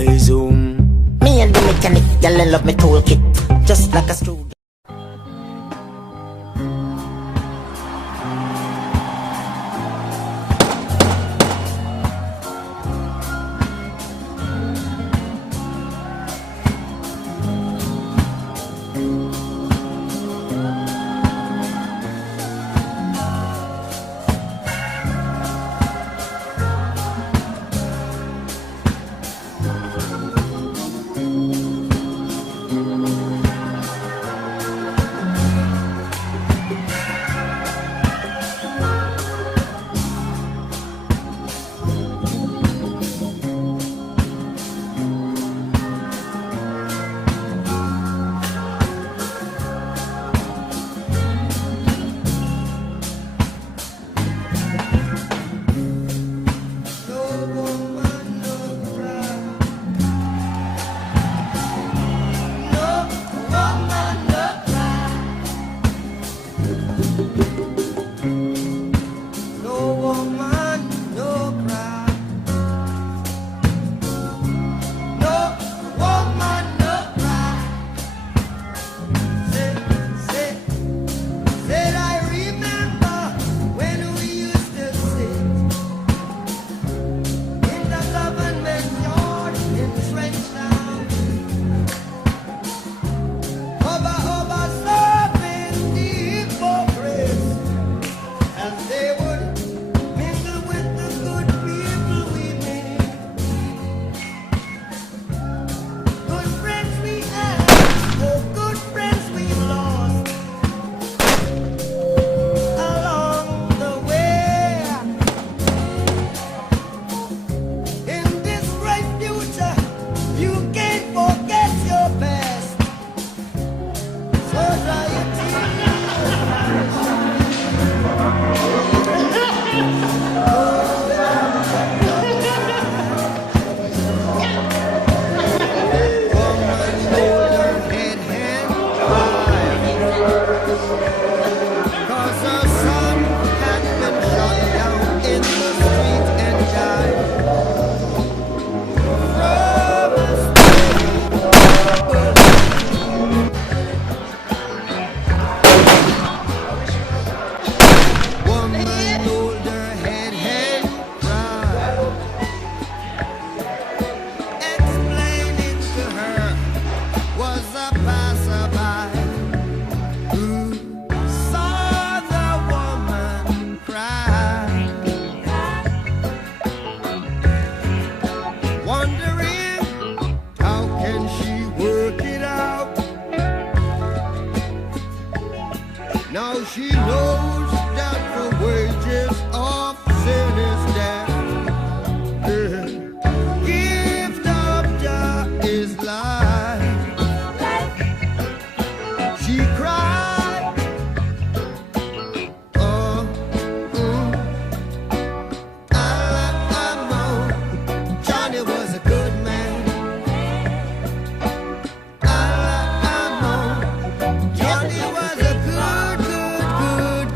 Hey Zoom. Me and the mechanic, y'all love me toolkit, just like a screw. Now she knows that the wages of sin is death. The gift of Jah is life. She cried, oh, I know Johnny was a good man. I know Johnny was a good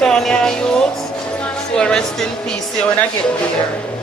Sonia youth. So rest in peace. See you when I get there.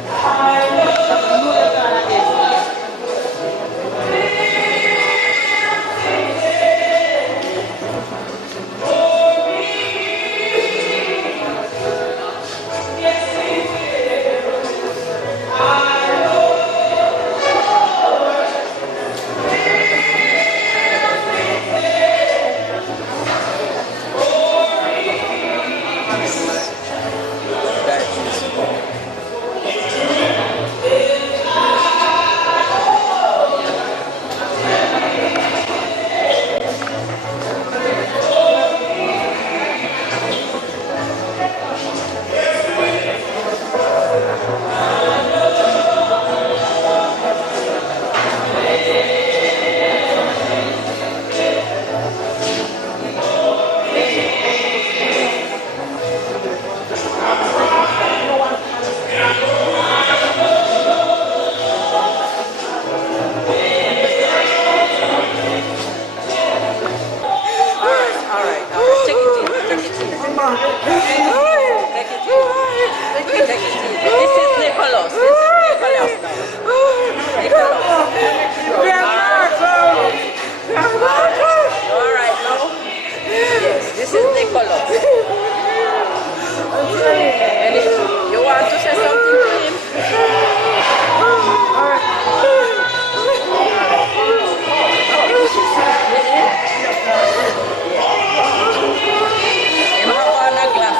Glass.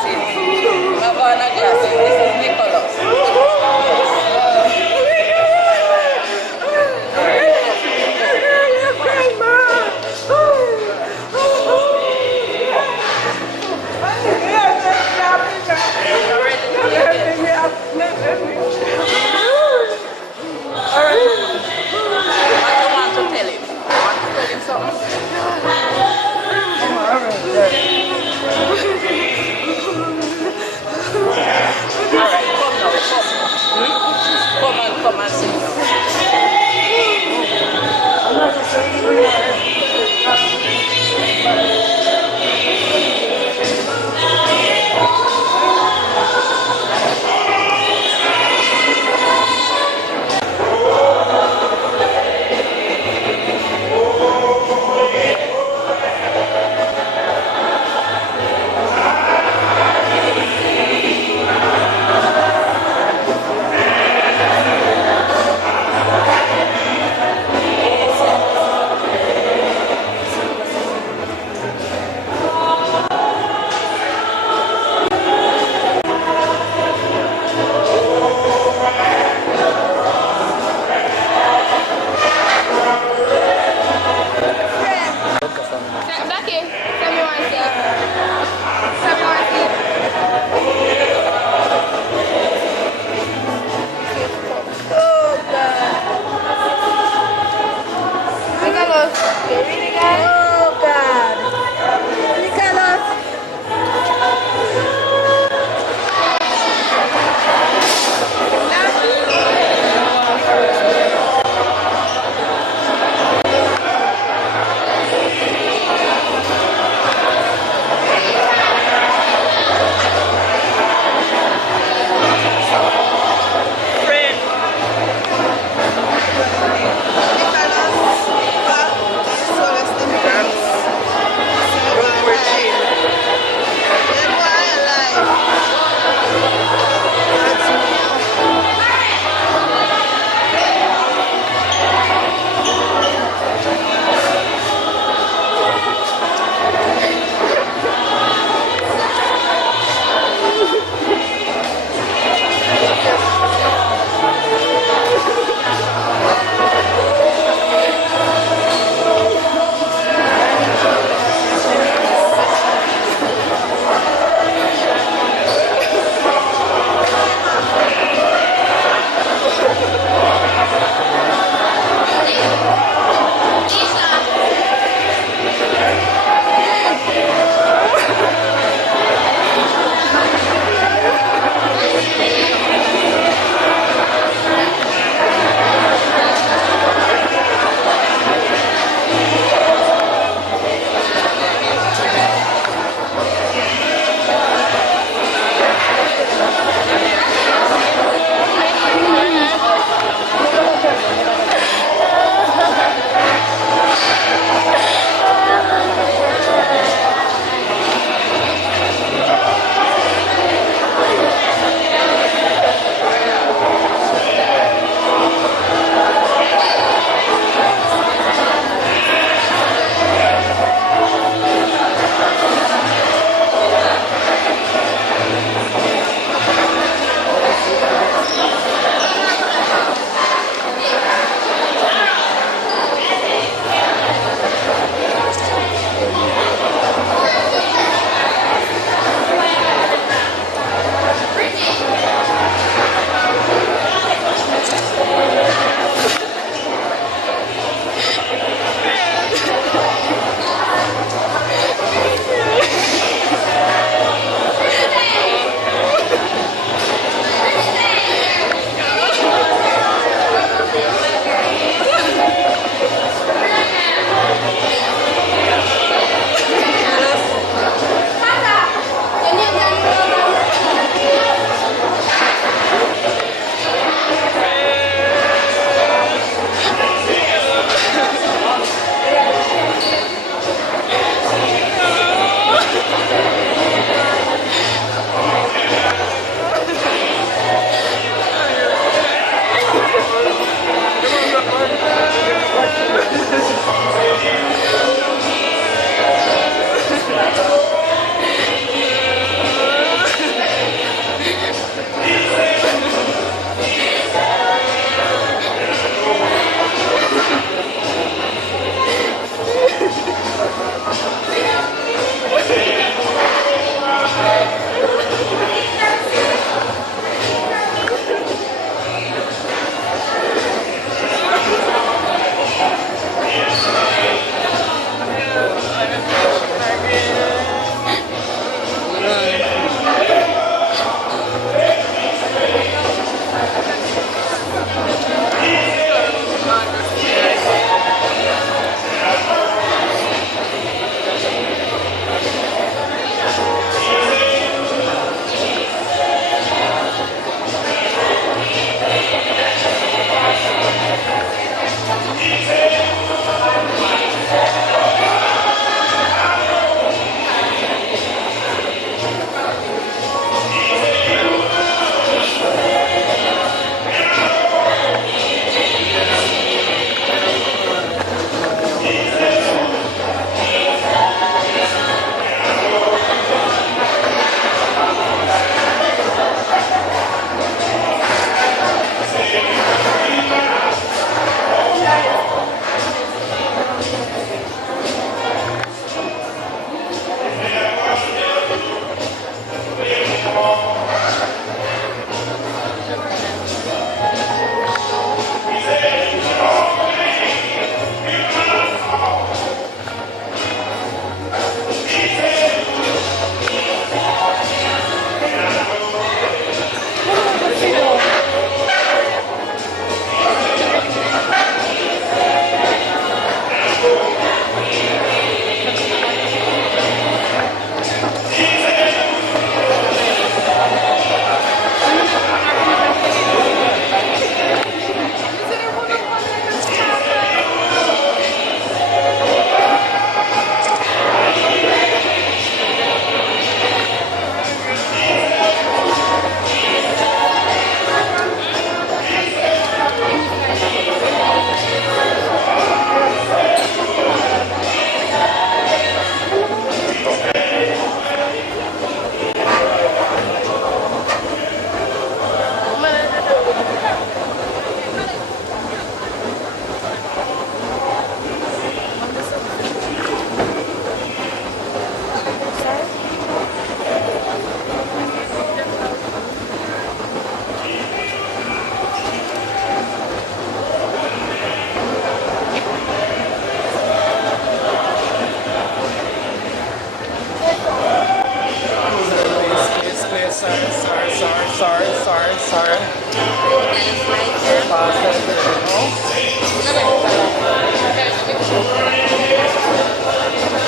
Sorry.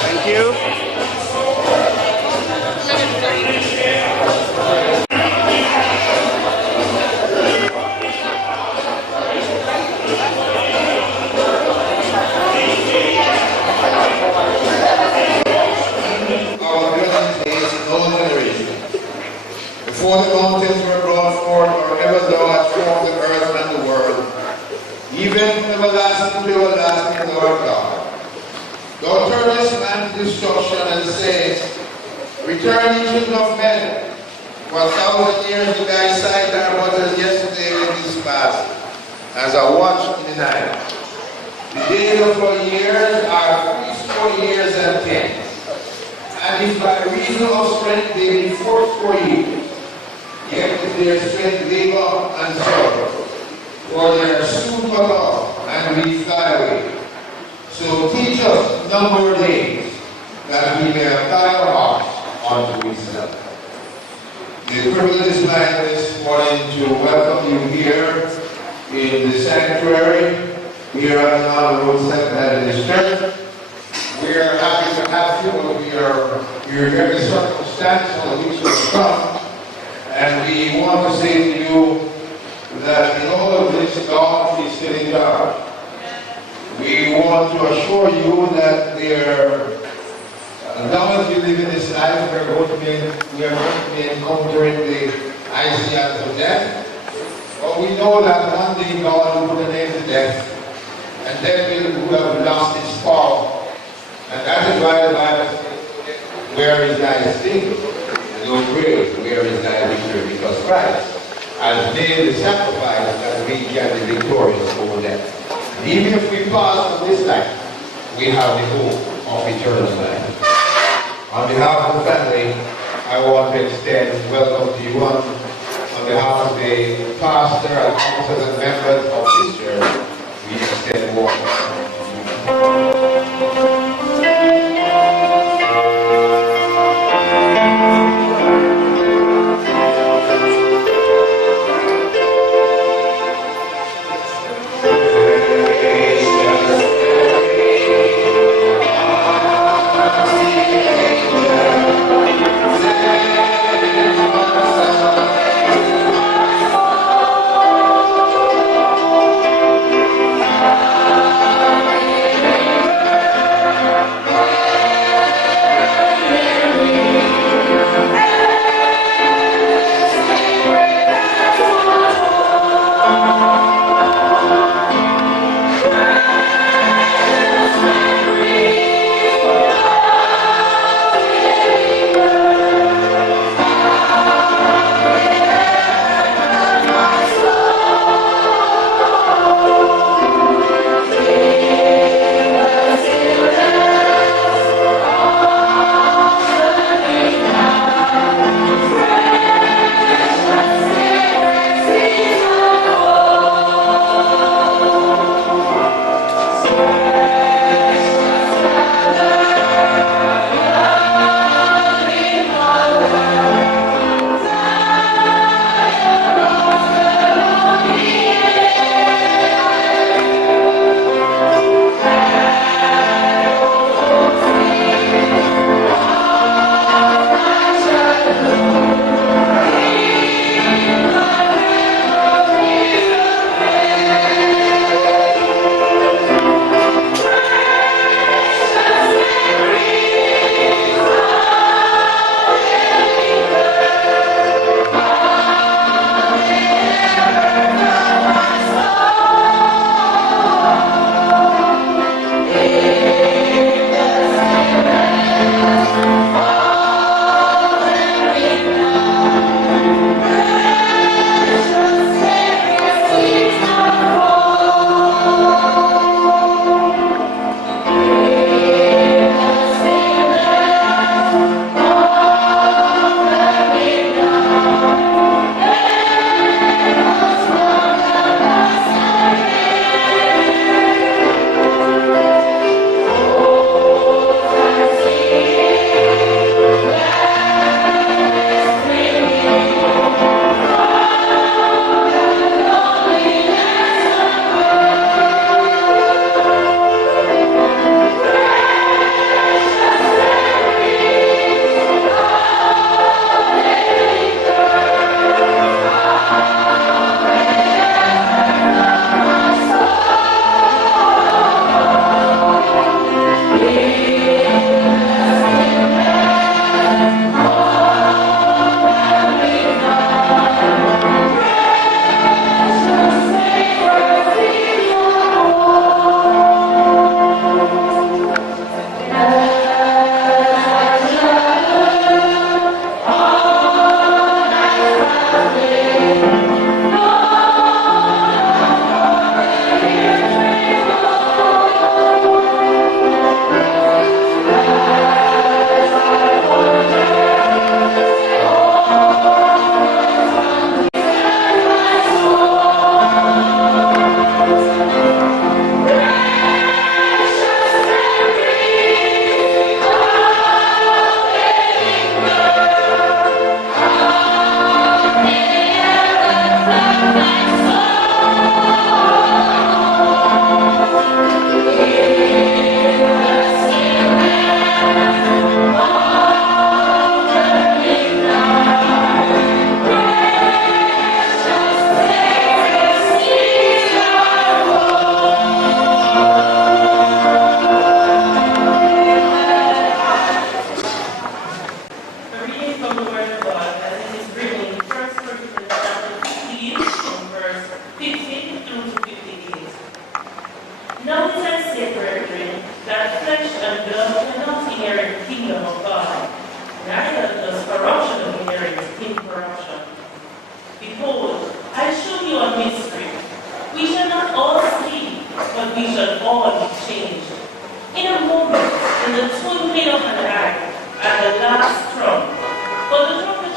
Thank you. Our present days in all generations. Before the mountains were brought forth, or ever thou hast formed the earth and the world, even from everlasting to everlasting, Lord God. Thou turnest man to destruction and sayest, return ye children of men, for 1,000 years in thy sight are but as yesterday in this past, as a watch in the night. The days of our years are 60 years and 10. And if by reason of strength they be 44 years, yet if their strength labor and sorrow, for they are soon cut off, and we fly away. So teach us number of days, that we may apply our hearts unto wisdom. The privilege is mine this morning to welcome you here in the sanctuary, here at the Honor Road Second Methodist Church. We are happy to have you, but you're very circumstantial of which you have come. And we want to say to you that in all of this, God is still in charge. We want to assure you that as long as we live in this life, we are going to be encountering the ICS of death. But we know that one day God will put an end to death, and then we will have lost its power. And that is why the Bible says, where is thy sting? No grave, where is thy victory? Because Christ has made the sacrifice that we can be victorious over death. And even if we pass from this life, we have the hope of eternal life. On behalf of the family, I want to extend welcome to you on behalf of the pastor and officers and members of this church. We extend warm welcome.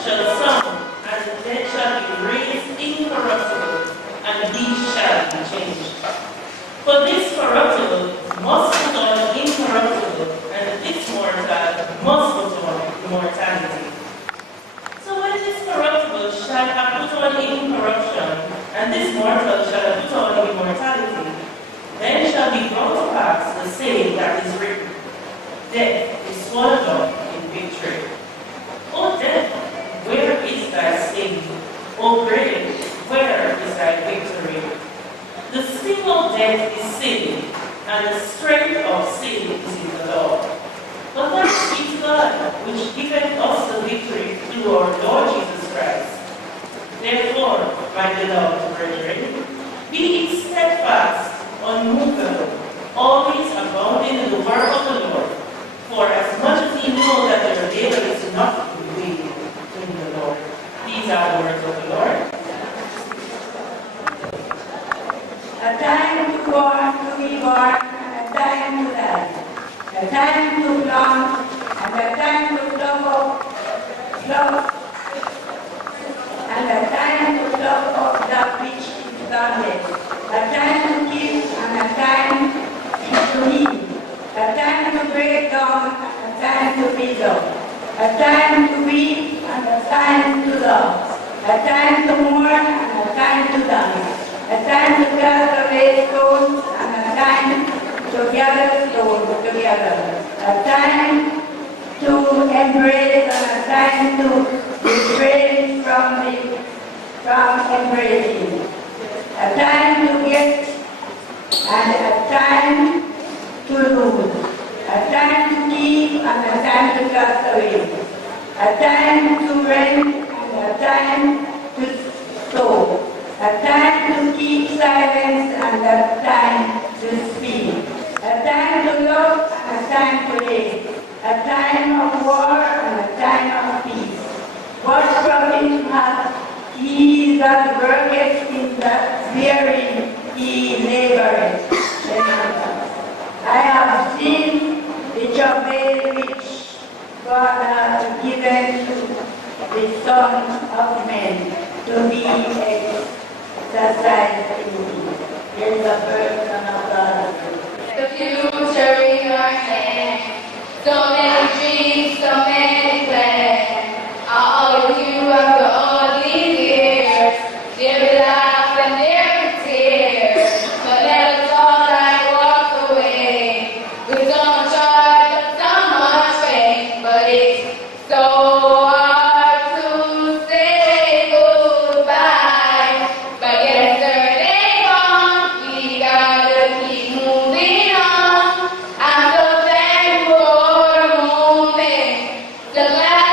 shall sound, and the dead shall be raised incorruptible, and the beast shall be changed. For this corruptible must put on incorruptible, and this mortal must put on immortality. So when this corruptible shall have put on incorruption, and this mortal shall have put on immortality, then shall be brought to pass the saying that is written, Death is swallowed up in victory. O death, where is thy sting? O grave, where is thy victory? The sting of death is sin, and the strength of sin is in the law. But thanks be to God, which giveth us the victory through our Lord Jesus Christ. Therefore, my beloved brethren, be ye steadfast, unmovable, always abounding in the work of the Lord, for as much as ye know that your labor is not in vain in the Lord. These are the words of the Lord. A time to be born, and a time to die. A time to plant, and a time to pluck up, and a time to pluck up that which is planted. A time to kill, and a time to heal. A time to break down, and a time to build up. A time to weep, and a time to love. A time to mourn, and a time to dance. A time to cast away stones, and a time to gather stones together. A time to embrace, and a time to refrain from embracing. A time to get, and a time to lose. A time to keep, and a time to cast away. A time to rent, and a time to sow. A time to keep silence, and a time to speak. A time to love, and a time to hate. A time of war, and a time of peace. What profit hath he that worketh in that wherein he laboureth? I have seen the travail which God hath given to the Son of Man to be exercised in me. There is a person of God. The future in your hand. So many dreams, so many plans. All of you after all these years. There be laughs and there be tears. But let us all like walk away with so much joy, so much pain. But it's so hard to say goodbye. But yesterday gone, we gotta keep moving on. I'm so thankful for the moment. So glad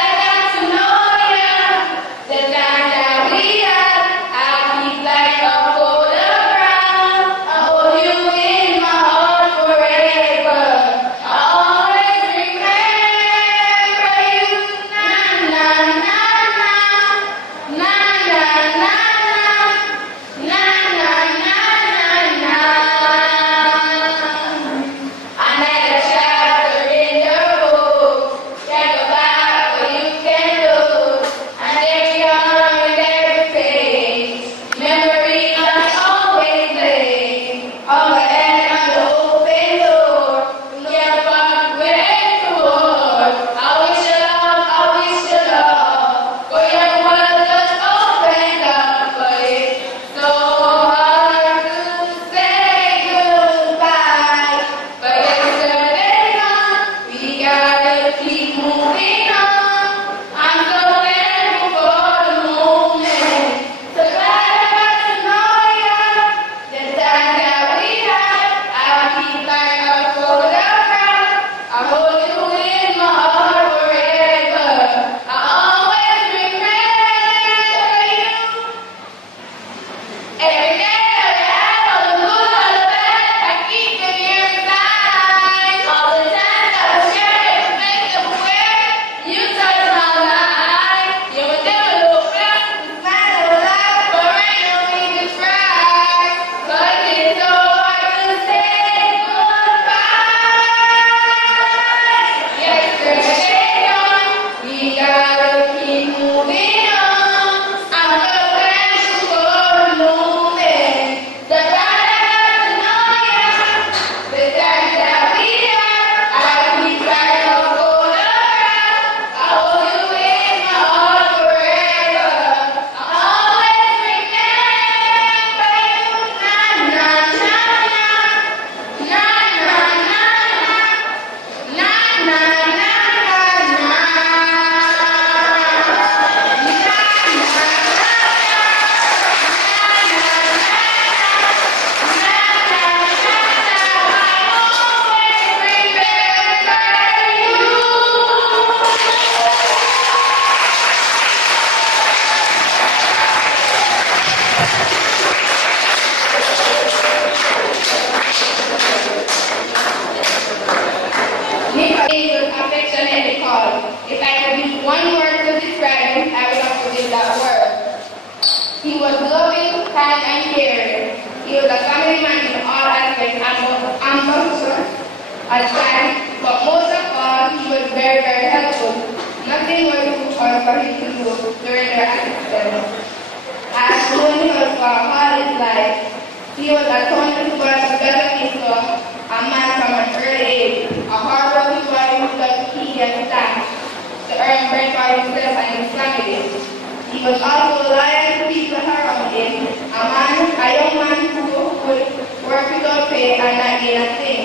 kind and caring. He was a family man in all aspects and was ambitious at times, but most of all, he was very, very helpful. Nothing was too hard for him to do during their assistance. I have known him for all his life. He was a Tony Super's brother a man from an early age, a hard-working boy who loved tea and snacks to earn bread for himself and his family. He was also loyal to people around him, a young man who would work without pay and not gain a thing.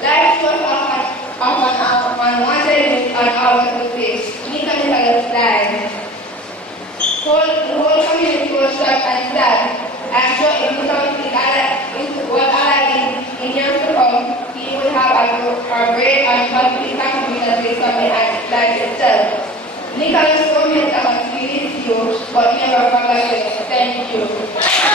Life was often unwanted and out of the face. Nicholas died. The whole community was shocked and sad. I'm sure if you something what I in years to come, he would have a great and positive contribution to something and life itself. Nicholas comments on feelings you, but never forget it. Thank you.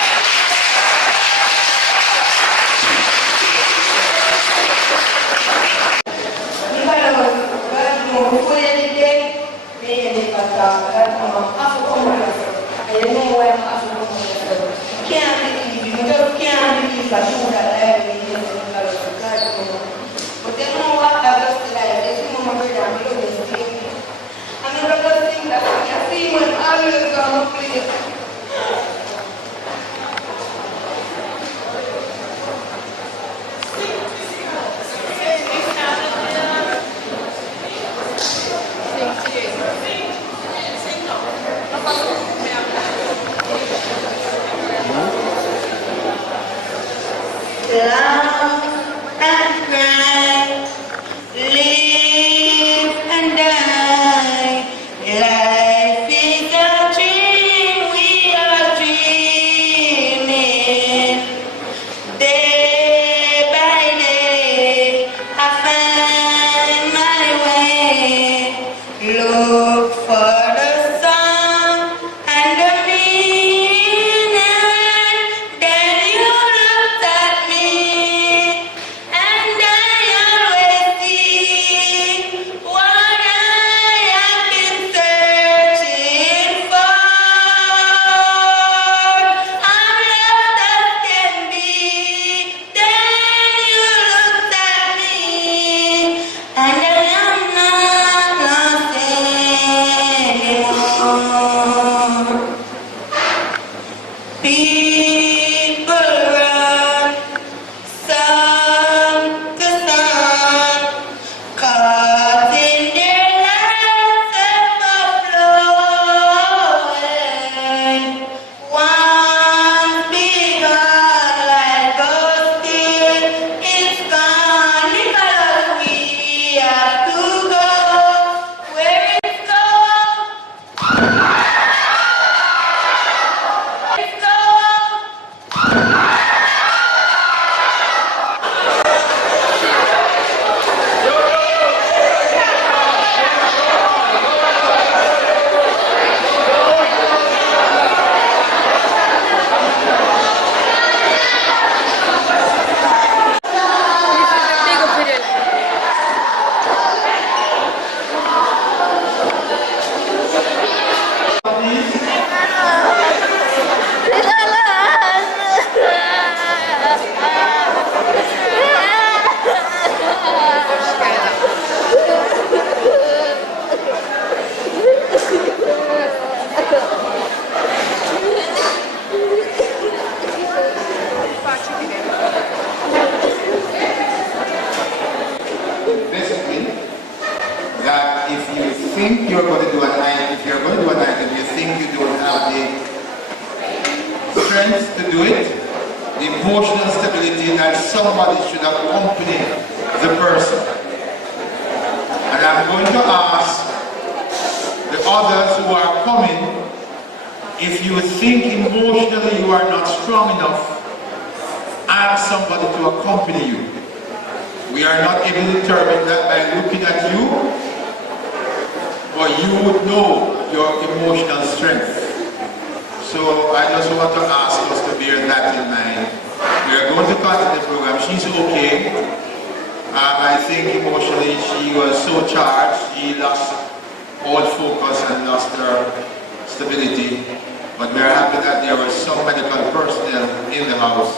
But we are happy that that there was some medical personnel in the house,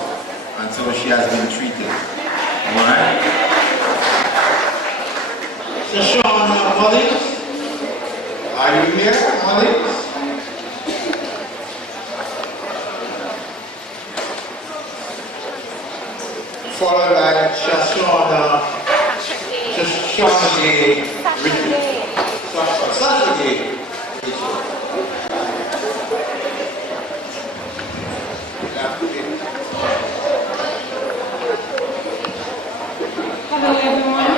and so she has been treated. Alright? So Sean Mullins, are you here, Mullins? Followed by Shoshana Gay Richard. Sasha Gay. Hello everyone.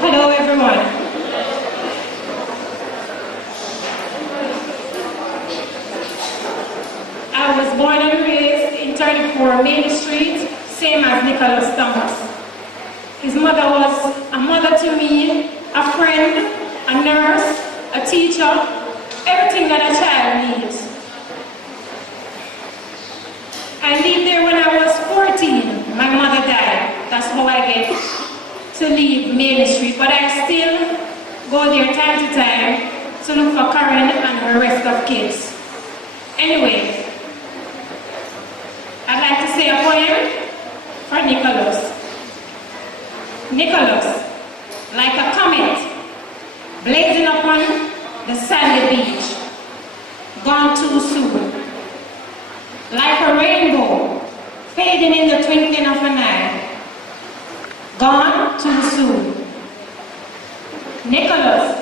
Hello everyone. I was born and raised in 34 Main Street, same as Nicholas Thomas. His mother was a mother to me, a friend, a nurse, a teacher, everything that a child needs. I lived there when I was 14. My mother died. That's how I get to leave Main Street. But I still go there time to time to look for Karen and her rest of kids. Anyway, I'd like to say a poem for Nicholas. Nicholas, like a comet, blazing upon the sandy beach, gone too soon. Like a rainbow, fading in the twinkling of an eye, gone too soon. Nicholas,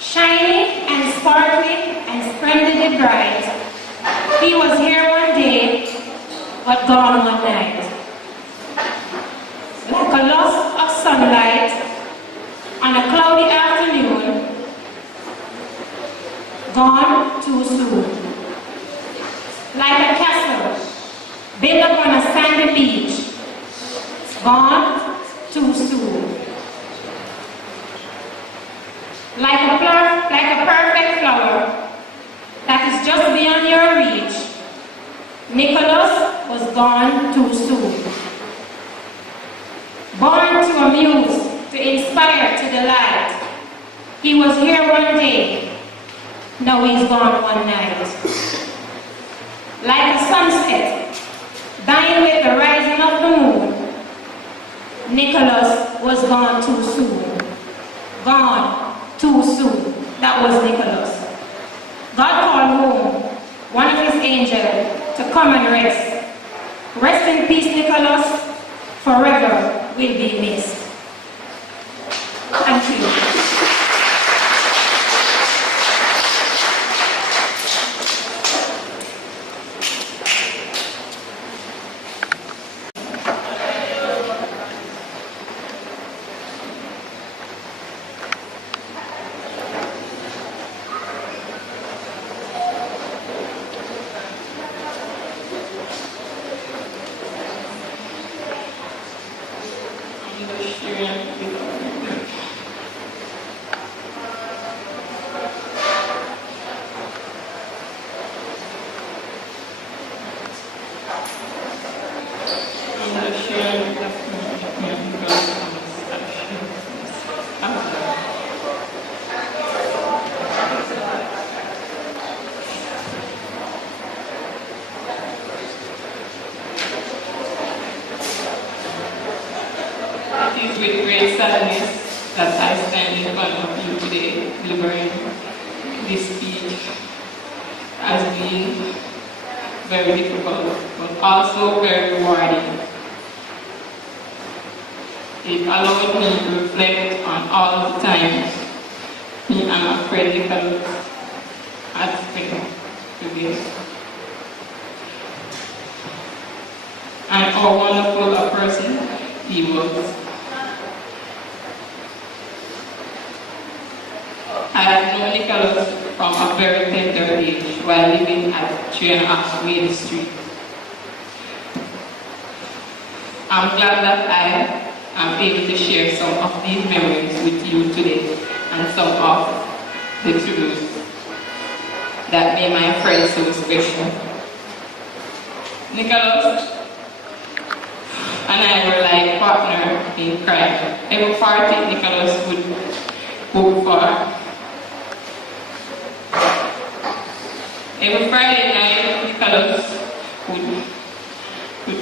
shiny and sparkling and splendidly bright, he was here one day, but gone one night. Like a loss of sunlight on a cloudy afternoon, gone too soon. Like a castle built upon a sandy beach, gone too soon. Like a perfect flower that is just beyond your reach, Nicholas was gone too soon. Born to amuse, to inspire, to delight, he was here one day, now he's gone one night. Like a sunset, dying with the rising of the moon, Nicholas was gone too soon. Gone too soon. That was Nicholas. God called home one of his angels to come and rest. Rest in peace, Nicholas. Forever will be missed. Thank you. It is with great sadness that I stand in front of you today, delivering this speech. Has been very difficult, but also very rewarding. It allowed me to reflect on all the times me and my friend Nicholas had spent together. And how wonderful a person he was. I have known Nicholas from a very tender age while living at 3.5 Main Street. I'm glad that I am able to share some of these memories with you today and some of the truths that made my friend so special. Nicholas, and I were like partner in crime. Every party Nicholas would book for. Every Friday night, Nicholas would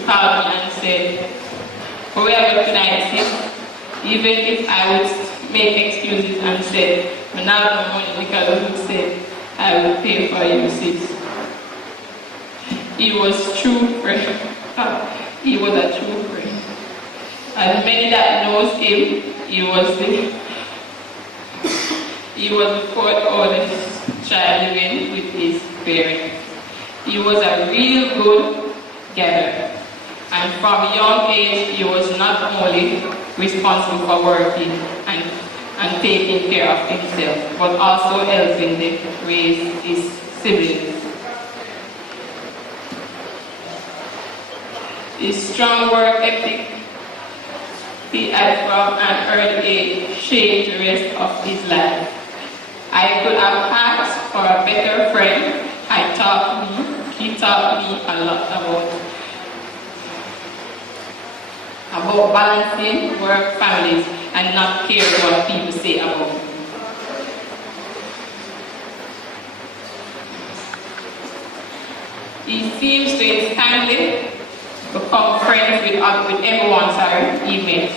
call me and say, "Oh, we are going tonight, sis." Even if I would make excuses and say, "But now the money," Nicholas would say, "I will pay for you, sis." He was true friend. He was a true friend. And many that knows him, he was the fourth oldest child living with his parents. He was a real good gatherer. And from a young age, he was not only responsible for working and taking care of himself, but also helping to raise his siblings. His strong work ethic he had from an early age shaped the rest of his life. I could have asked for a better friend. He taught me a lot about balancing work, families, and not caring what people say about me. He seems to instantly become friends with everyone he met.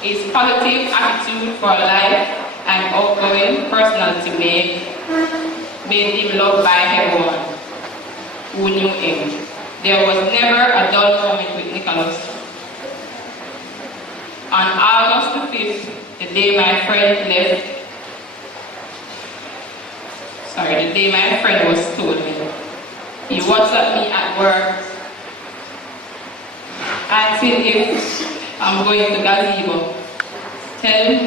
His positive attitude for life and outgoing personality made him loved by everyone who knew him. There was never a dull moment with Nicholas. On August the 5th, the day my friend was stolen, he WhatsApped me at work, asking if I'm going to Gazebo. Telling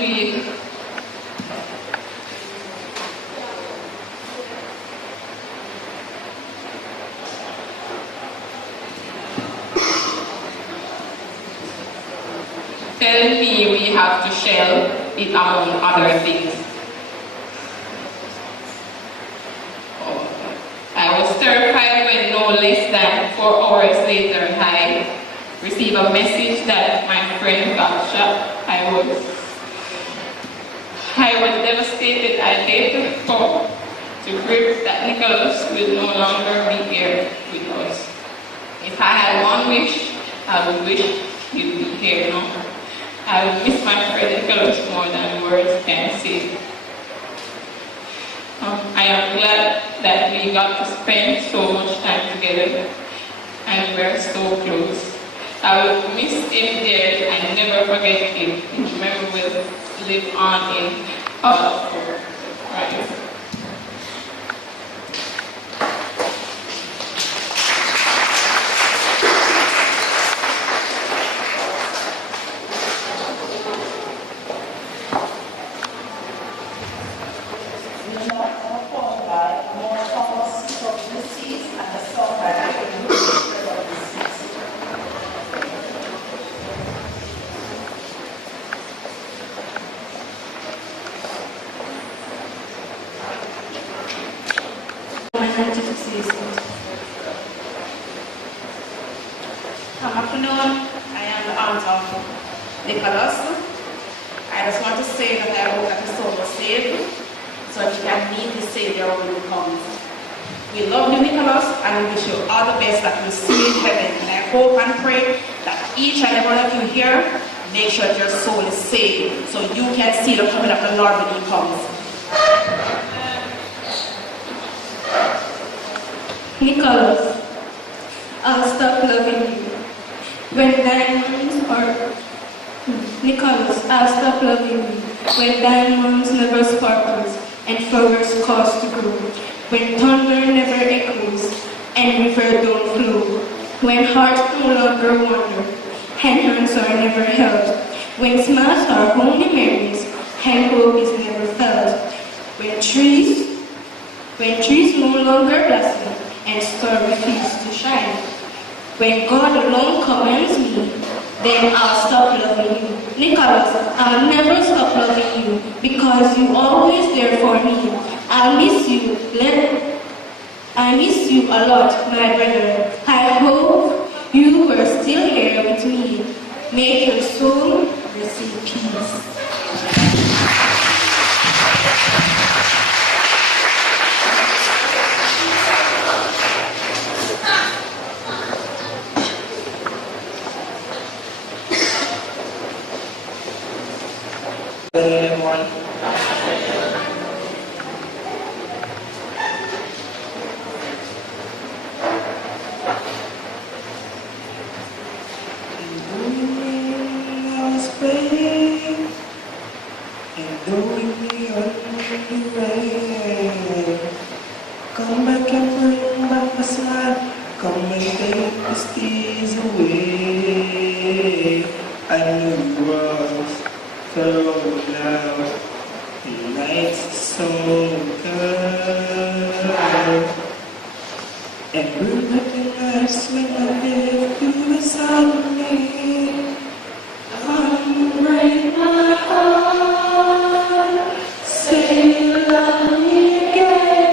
me we have to shell it among other things. I was terrified when no less than 4 hours later I received a message that my friend got shot. I was devastated. I later thought to grips that Nicholas will no longer be here with us. If I had one wish, I would wish he'd be here now. I would miss my friend Nicholas more than words can say. I am glad that we got to spend so much time together and we're so close. I will miss him dearly and never forget him. His memory will live on in us forever. Right. Good afternoon. I am the aunt of Nicholas. I just want to say that I hope that his soul was saved so that he can meet his Savior when he comes. We love you, Nicholas, and we wish you all the best that you see in heaven. And I hope and pray that each and every one of you here make sure that your soul is saved so you can see the coming of the Lord when he comes. Nicholas, I'll stop loving you when diamonds Nicholas, I'll stop loving you when diamonds never sparkles and flowers cause to grow, when thunder never echoes and rivers don't flow, when hearts no longer wander and hands are never held, when smiles are only memories and hope is never felt, when trees no longer blossom and stars refuse to shine. When God alone commands me, then I'll stop loving you. Nicholas, I'll never stop loving you because you're always there for me. I miss you a lot, my brother. I hope you were still 60s away. I knew it was thorough now. The nights are so good. And we're looking nice when I live you beside me. Come break my heart. Say you love me again.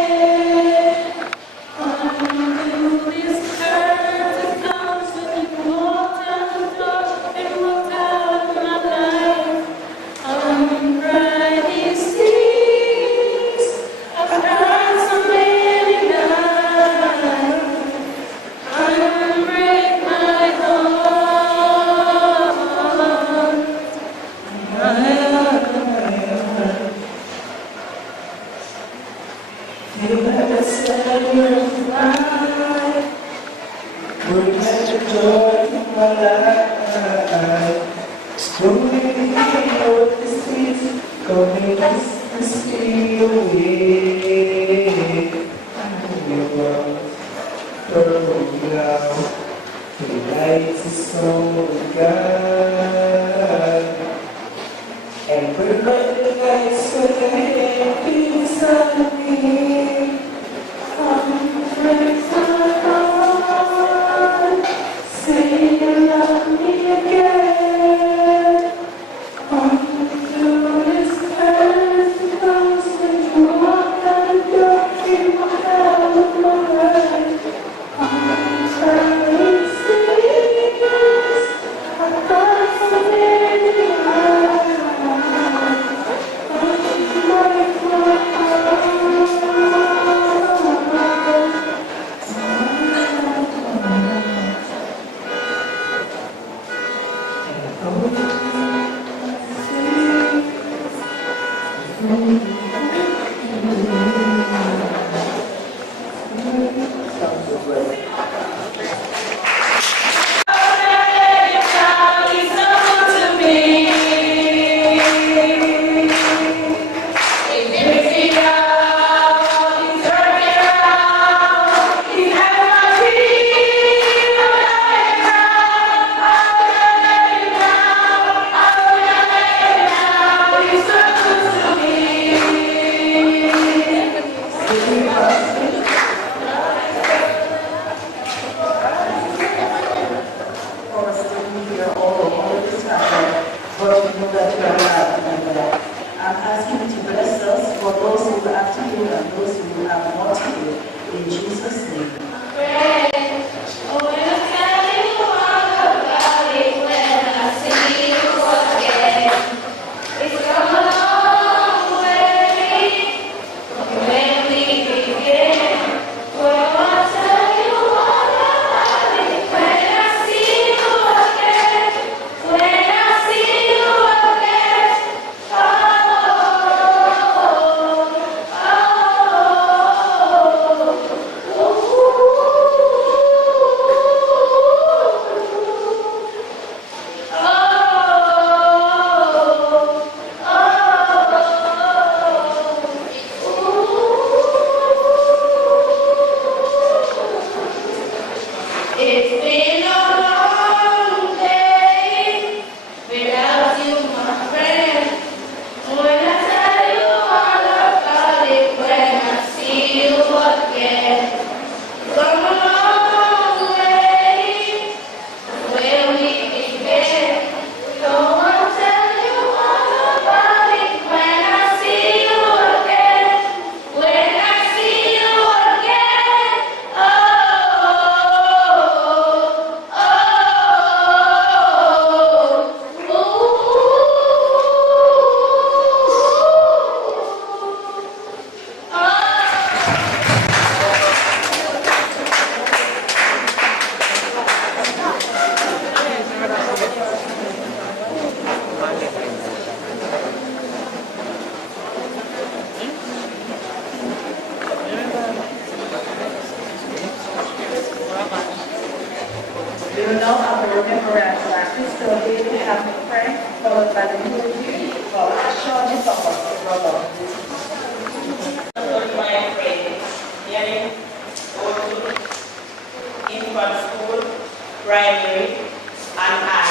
infant school, primary, and I.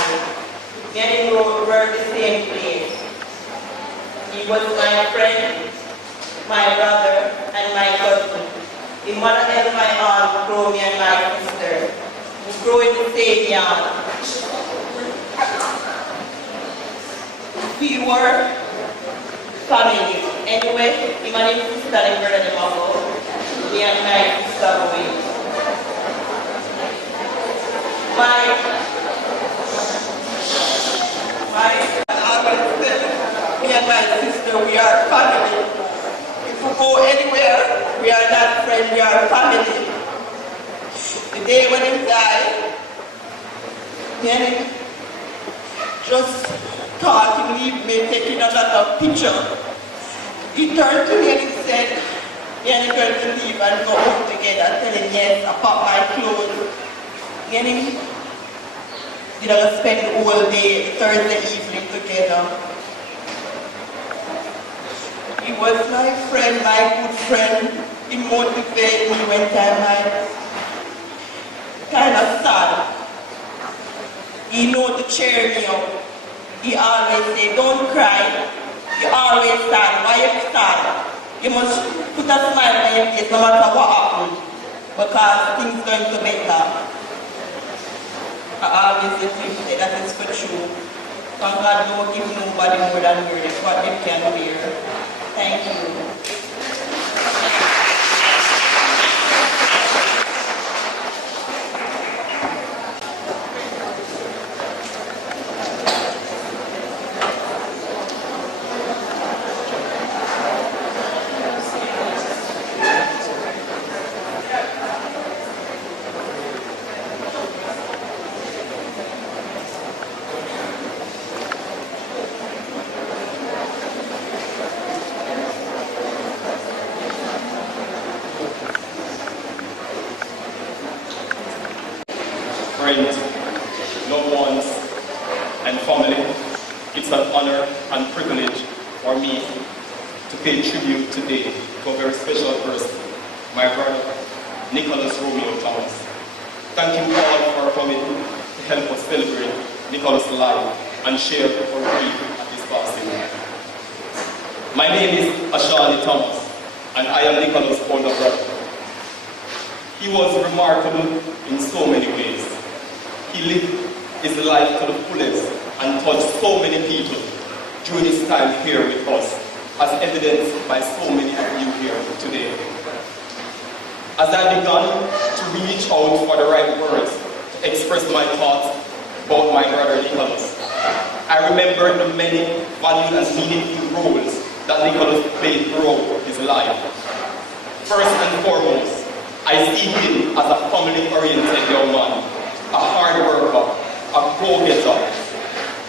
Me and him were the same place. He was my friend, my brother, and my cousin. The mother helped my aunt grow me and my sister. We grew in the same yard. We were family. Anyway, him and his sister and brother them go. Me and my sister away. Me and my sister, we are family. If we go anywhere, we are not friends, we are family. The day when he died, me and him just thought he leave me taking a lot of pictures. He turned to me and he said, me and him going to leave and go home together, telling yes, I packed my clothes. Me and him did not spend the whole day, Thursday evening together. He was my friend, my good friend. He motivated me when I kind of sad. He know to cheer me up. He always say, don't cry. You always sad. Why you sad? You must put a smile on your face no matter what happens. Because things going to better. I always say that is for true. Because God don't give nobody more than me. That's what they can bear. Thank you. Friends, loved ones, and family, it's an honor and privilege for me to pay tribute today to a very special person, my brother, Nicholas Romeo Thomas. Thank you all for coming to help us celebrate Nicholas' life and share our grief at his passing. My name is Ashani Thomas, and I am Nicholas' older brother. He was remarkable in so many ways. He lived his life to the fullest and touched so many people during his time here with us, as evidenced by so many of you here today. As I began to reach out for the right words to express my thoughts about my brother Nicholas, I remember the many valued and meaningful roles that Nicholas played throughout his life. First and foremost, I see him as a family-oriented young man, a hard worker, a go-getter.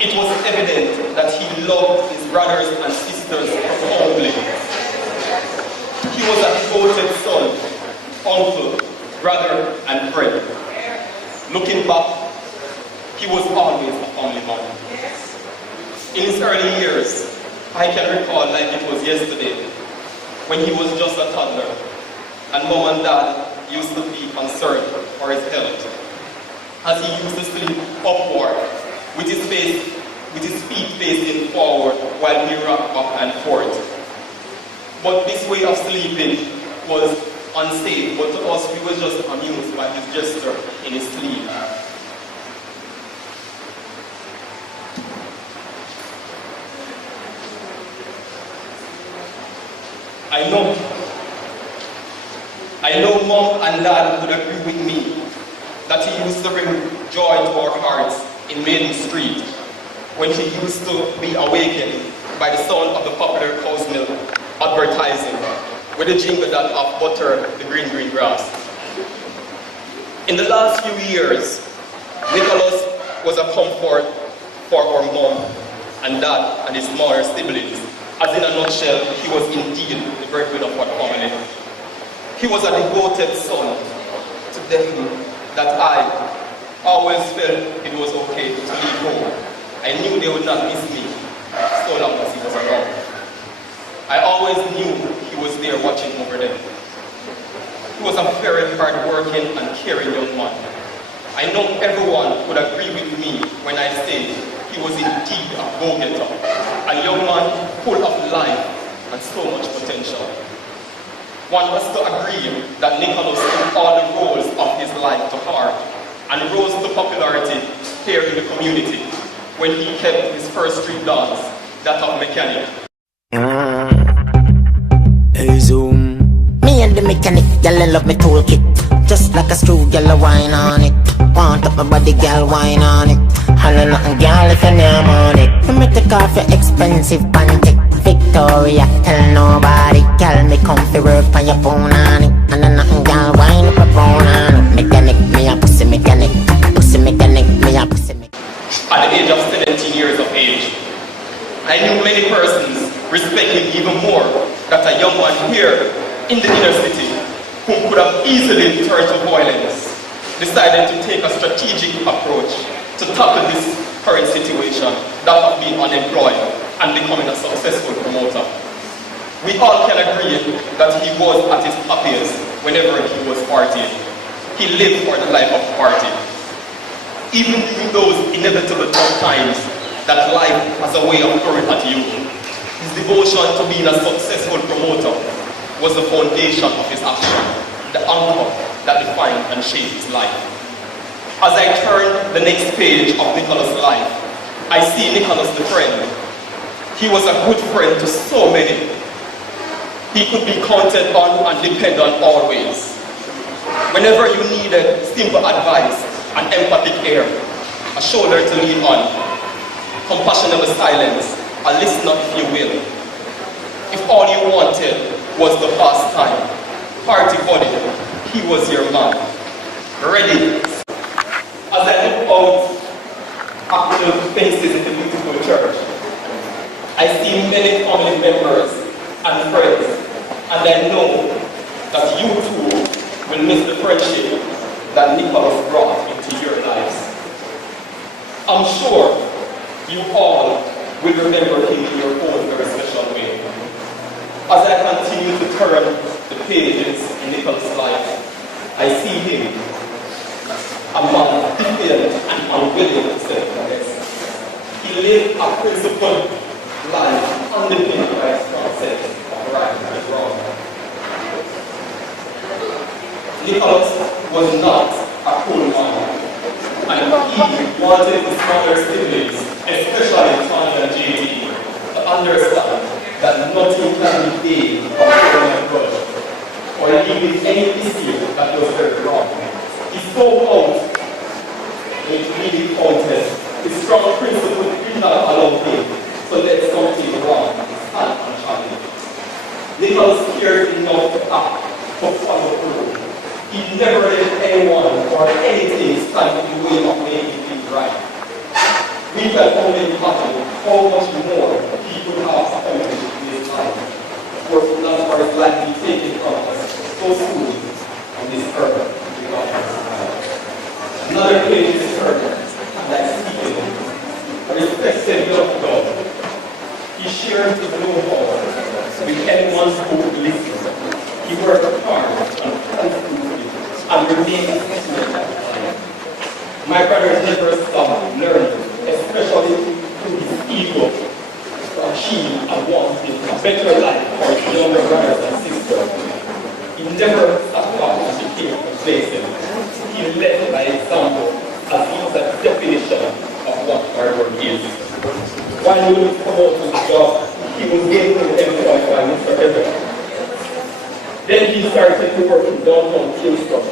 It was evident that he loved his brothers and sisters profoundly. He was a devoted son, uncle, brother, and friend. Looking back, he was always a family man. In his early years, I can recall like it was yesterday, when he was just a toddler, and mom and dad used to be concerned for his health, as he used to sleep upward, with his feet facing forward while he rocked back and forth. But this way of sleeping was unsafe, but to us we were just amused by his gesture in his sleep. I know mom and dad would agree with me that he used to bring joy to our hearts in Maiden Street when he used to be awakened by the sound of the popular cow's milk advertising with the jingle that of butter the green grass. In the last few years, Nicholas was a comfort for our mom and dad and his smaller siblings. As in a nutshell, he was indeed the breadwinner of our family. He was a devoted son to them that I always felt it was okay to leave home. I knew they would not miss me so long as he was around. I always knew he was there watching over them. He was a very hard-working and caring young man. I know everyone would agree with me when I say he was indeed a go-getter, a young man full of life and so much potential. One has to agree that Nicholas took all the roles of his life to heart and rose to popularity here in the community when he kept his first street dance, that of mechanic. Hey Zoom. Me and the mechanic, girl, I love me toolkit. Just like a screw, girl, I wine on it. Want up my body, girl, wine on it. Holla nothing, girl, if you're near on it. You make take off your expensive panty. Victoria, tell nobody. Girl, me comfy work on your phone on it. And then nothing, girl, wine up a phone on it. Mechanic, me a pussy mechanic. Pussy mechanic, me a pussy mechanic. At the age of 17 years of age, I knew many persons respect him even more than a young man here in the inner city who could have easily turned to violence, decided to take a strategic approach to tackle this current situation, that of being unemployed and becoming a successful promoter. We all can agree that he was at his happiest whenever he was partying. He lived for the life of party. Even through those inevitable tough times that life has a way of throwing at you, his devotion to being a successful promoter was the foundation of his action, the anchor that defined and shaped his life. As I turn the next page of Nicholas' life, I see Nicholas the friend. He was a good friend to so many. He could be counted on and depended on always. Whenever you needed simple advice, an empathic ear, a shoulder to lean on, compassionate silence, a listener if you will. If all you wanted was the past time, party buddy, he was your man. Ready. As I look out at the faces in the beautiful church, I see many family members and friends, and I know that you too will miss the friendship that Nicholas brought into your lives. I'm sure you all will remember him in your own very special way. As I continue to turn the pages in Nicholas' life, I see him a man diffident and unwilling to set the best. He lived a principled life underpinned by a strong sense of right and wrong. Nicholas was not a cool man, and he wanted his smaller siblings, especially Tony and JD, to understand that nothing can be gained from showing a grudge or leaving any issue that was very wrong. He spoke out when it really counted. His strong principle did not allow him to let something wrong stand unchallenged. Nicholas cared enough to act, to follow through. He never let anyone or anything stand in the way of making things right. We can only imagine how much more he could have accomplished in his life, for not for his life being taken from us so soon on this earth. Another page is turning, like Stephen, a respected doctor. He shared his know-how with anyone who would listen. He worked hard and remained passionate. My brother never stopped learning, especially through his ego, to achieve and wanting a better life for his younger brothers and sisters. He never stopped and became complacent. He led by example, as he was a definition of what hard work is. While he was promoted to his job, he was gainfully employed by Mr. Everett. Then he started to work in downtown Kingston,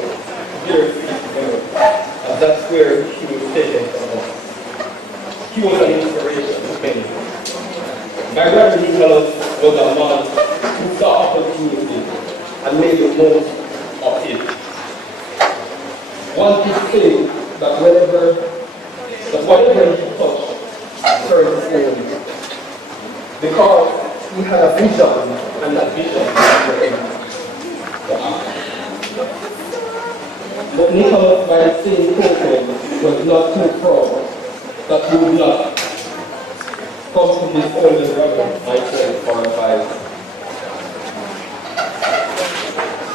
and that's where he was taken from us. He was an inspiration to many. My brother Nicholas was a man who saw opportunity and made the most of it. One could say that whatever he touched turned forward, because he had a vision, and that vision for him. But Nicholas, by the same token, was not too proud that he would not come to his older brother, myself, for advice.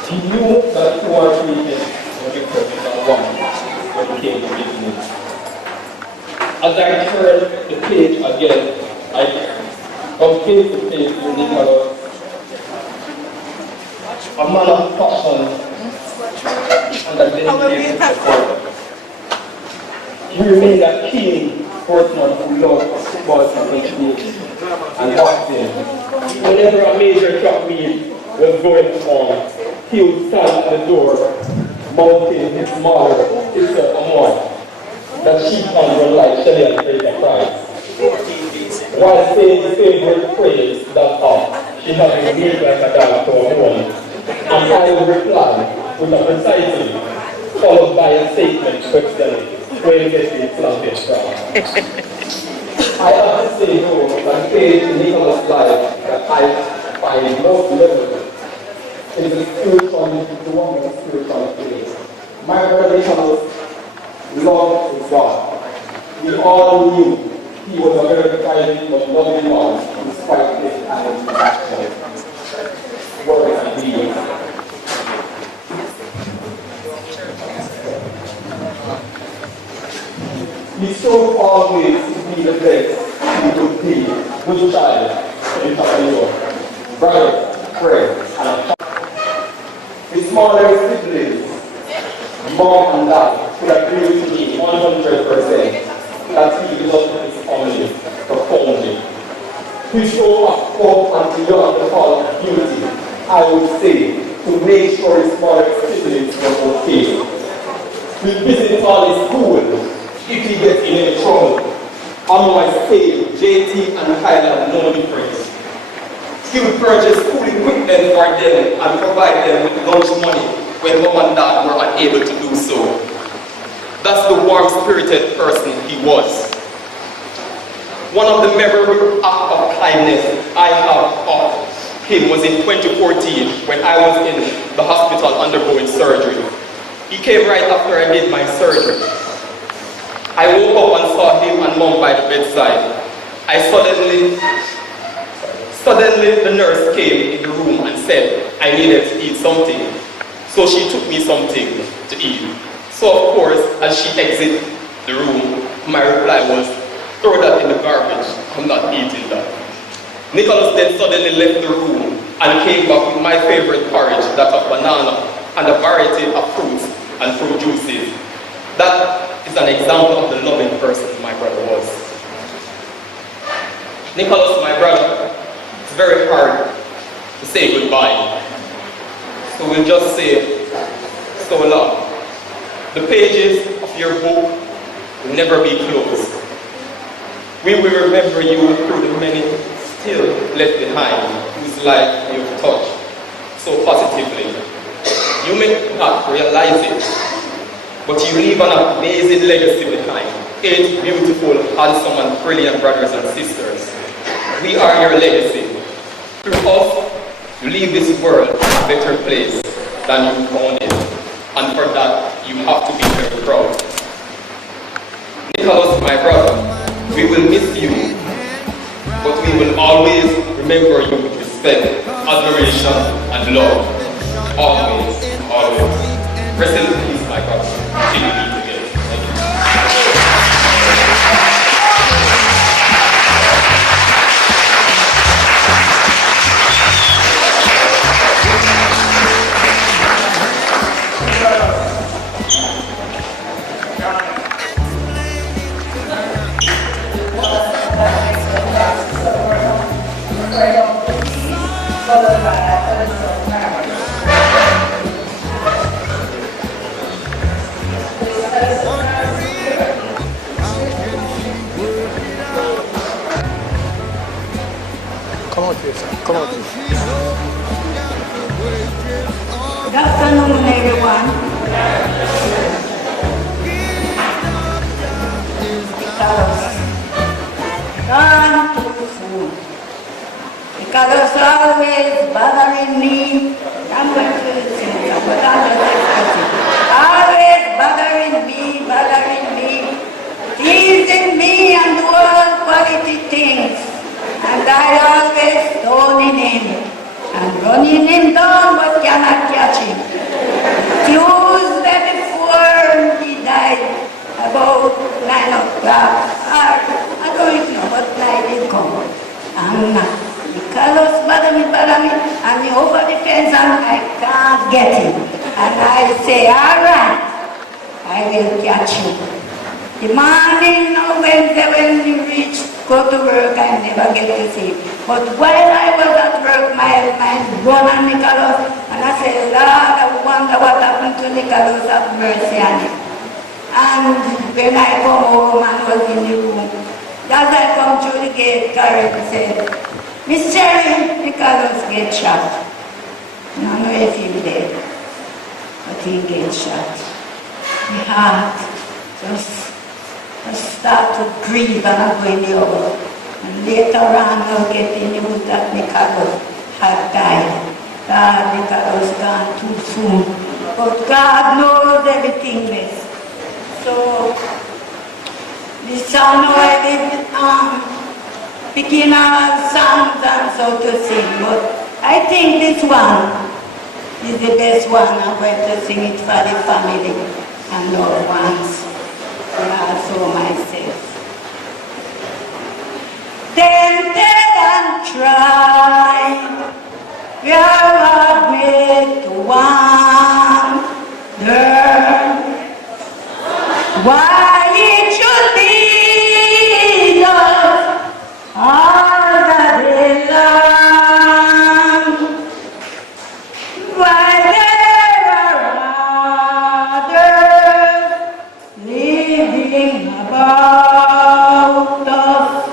He knew that 2 or 3 things would be perfect at once when he came in business. As I turn the page again, I come face to face with Nicholas, a man of passion and a dedicated supporter. He remained a keen sportsman who loved football technique and boxing. Whenever a major track meet was going on, he would stand at the door, mounting his mother, sister Amon, that she found run like Shelly and Fraser Price. While saying the favorite phrase that she had been made like a dog to a woman, and I would reply with a precisely, followed by a statement questioning where you get the planted from. I often say no, that page in Nicholas' life that I find most level is the spiritual, the one with the spiritual place. My brother Nicholas loved God. We all knew he was a very private but loving man despite his actions, words and deeds. He strove always to be the best he could be, good child, in Tapayo, brother, friend, and his smaller siblings, mom and dad, could agree with me 100% that he loved his family profoundly. He showed up hope and beyond the call of duty, I would say, to make sure his smaller siblings were okay. He visited all his schools. If he gets in any trouble, on my scale, JT and Kyla have no difference. He would purchase school equipment for them and provide them with lunch money when mom and dad were unable to do so. That's the warm-spirited person he was. One of the memorable acts of kindness I have of him was in 2014 when I was in the hospital undergoing surgery. He came right after I did my surgery. I woke up and saw him and mom by the bedside. Suddenly the nurse came in the room and said I needed to eat something. So she took me something to eat. So of course, as she exited the room, my reply was, throw that in the garbage, I'm not eating that. Nicholas then suddenly left the room and came back with my favorite porridge, that of banana, and a variety of fruits and fruit juices. That is an example of the loving person my brother was. Nicholas, my brother, it's very hard to say goodbye. So we'll just say so long. The pages of your book will never be closed. We will remember you through the many still left behind whose life you've touched so positively. You may not realize it, but you leave an amazing legacy behind. 8 beautiful, handsome, and brilliant brothers and sisters. We are your legacy. Through us, you leave this world a better place than you found it. And for that, you have to be very proud. Nicholas, my brother, we will miss you, but we will always remember you with respect, admiration, and love. Always, always. Rest in peace, my brother. Till we meet again. Thank you. Good afternoon, everyone. Gone too soon. Because always bothering me. Always bothering me, teasing me and all quality things. And I always stoning him and running him down but cannot catch him. Tuesday before he died, I can't get him. And I say, all right, I will catch you. The morning of Wednesday when we reach, go to work, I never get to see him. But while I was at work, my mind run on Nicholas, and I said, Lord, I wonder what happened to Nicholas, have mercy on him. And when I come home and was in the room, as I come through the gate, Karen said, Miss Cherry, Nicholas get shot. I don't know if he's dead, but he get shot. My heart just start to grieve and I go in the other. And later on I'll get the news that Nicholas had died. God, Nicholas gone too soon. But God knows everything best. So, this song I did begin our songs and so to sing. But I think this one is the best one. I'm going to sing it for the family and loved ones. And also myself. Tempted and tried, we are all made to wonder why it should be us all the day long. Why there are others living about us,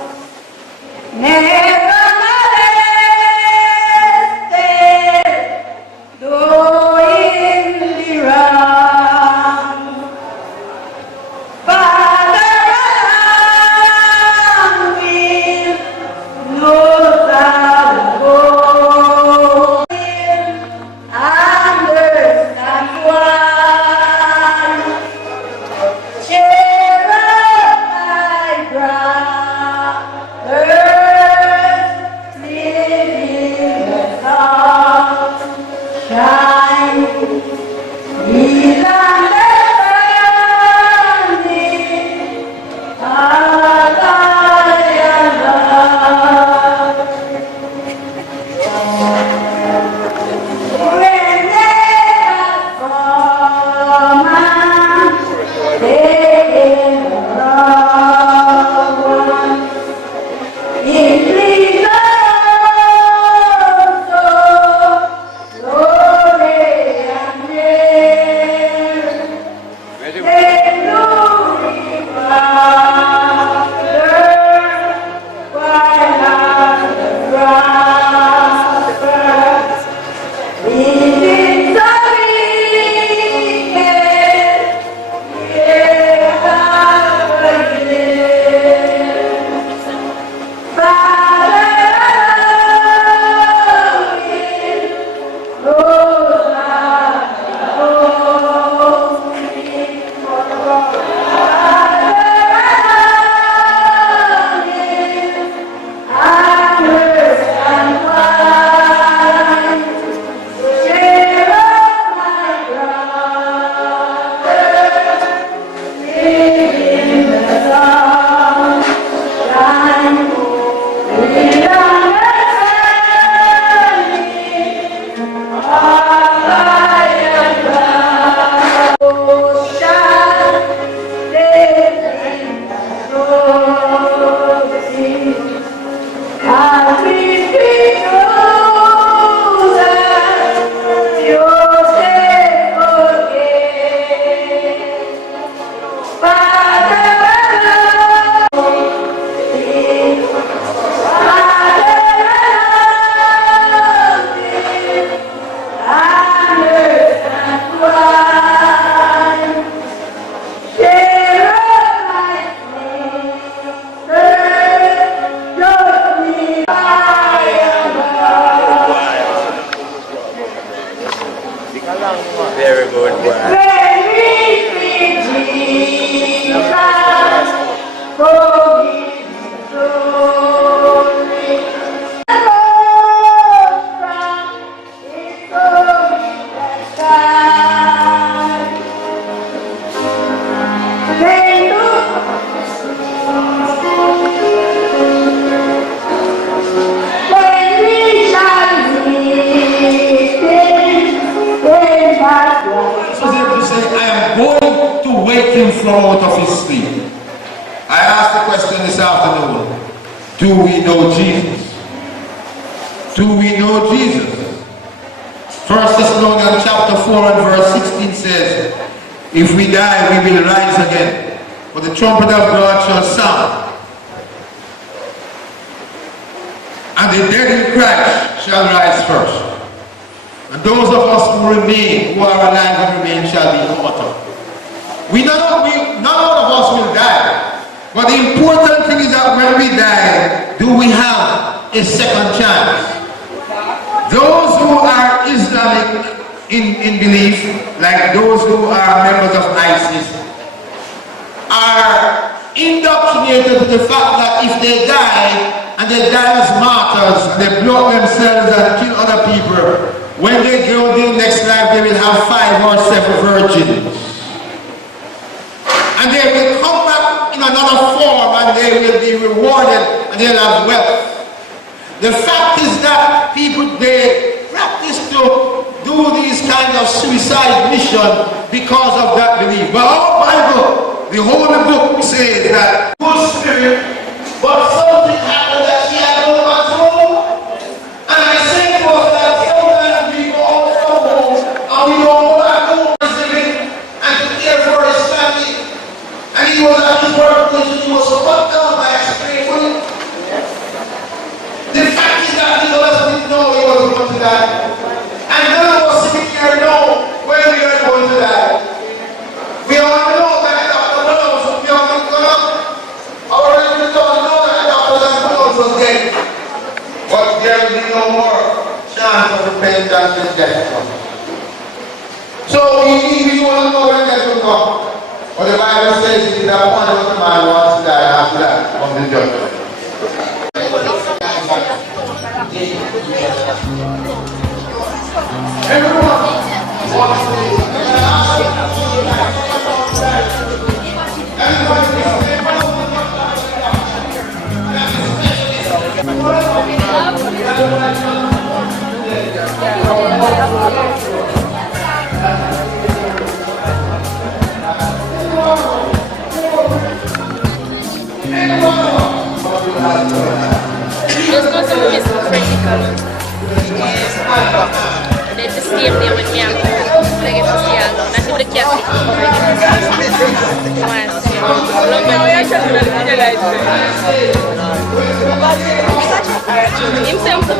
never molested, though in the wrong. Father alone will know the goal. Understand why. Cheer up, my brothers, living the sunshine. He's Very good boy. When we shall meet wake him from out of his sleep. I asked the question this afternoon, do we know Jesus? Do we know Jesus? 1 Thessalonians chapter 4 and verse 16 says, if we die, we will rise again, for the trumpet of God shall sound, and the dead in Christ shall rise first. And those of us who remain, who are alive and remain, shall be caught up. None of us will die. But the important thing is that when we die, do we have a second chance? Those who are Islamic in belief, like those who are members of ISIS, are indoctrinated to the fact that if they die, and they die as martyrs, and they blow up themselves and kill other people, when they go to the next life, they will have 5 or 7 virgins. And they will come back in another form, and they will be rewarded, and they'll have wealth. The fact is that people, they practice to do these kinds of suicide mission because of that belief. But our Bible, the Holy Book, says that good spirit, but something happened that she had no control. And I say to us that sometimes we go out from home and we don't go back home to living and to care for his family. And he was at his workplace and he was cut down by a stray bullet. The fact is that he doesn't know he was going to die. And none of us sitting here know when we are going to die. We all know that Dr. Reynolds will be on the ground. Our residents all know that Dr. Reynolds was dead. But there will be no more chance of repentance and death. So we want to know when death will come. But the Bible says it is appointed that man wants to die after that of the judgment. Just go to Miss Freddie Colors. They just stay there with me and they get to see her alone. And do the cat. Himself to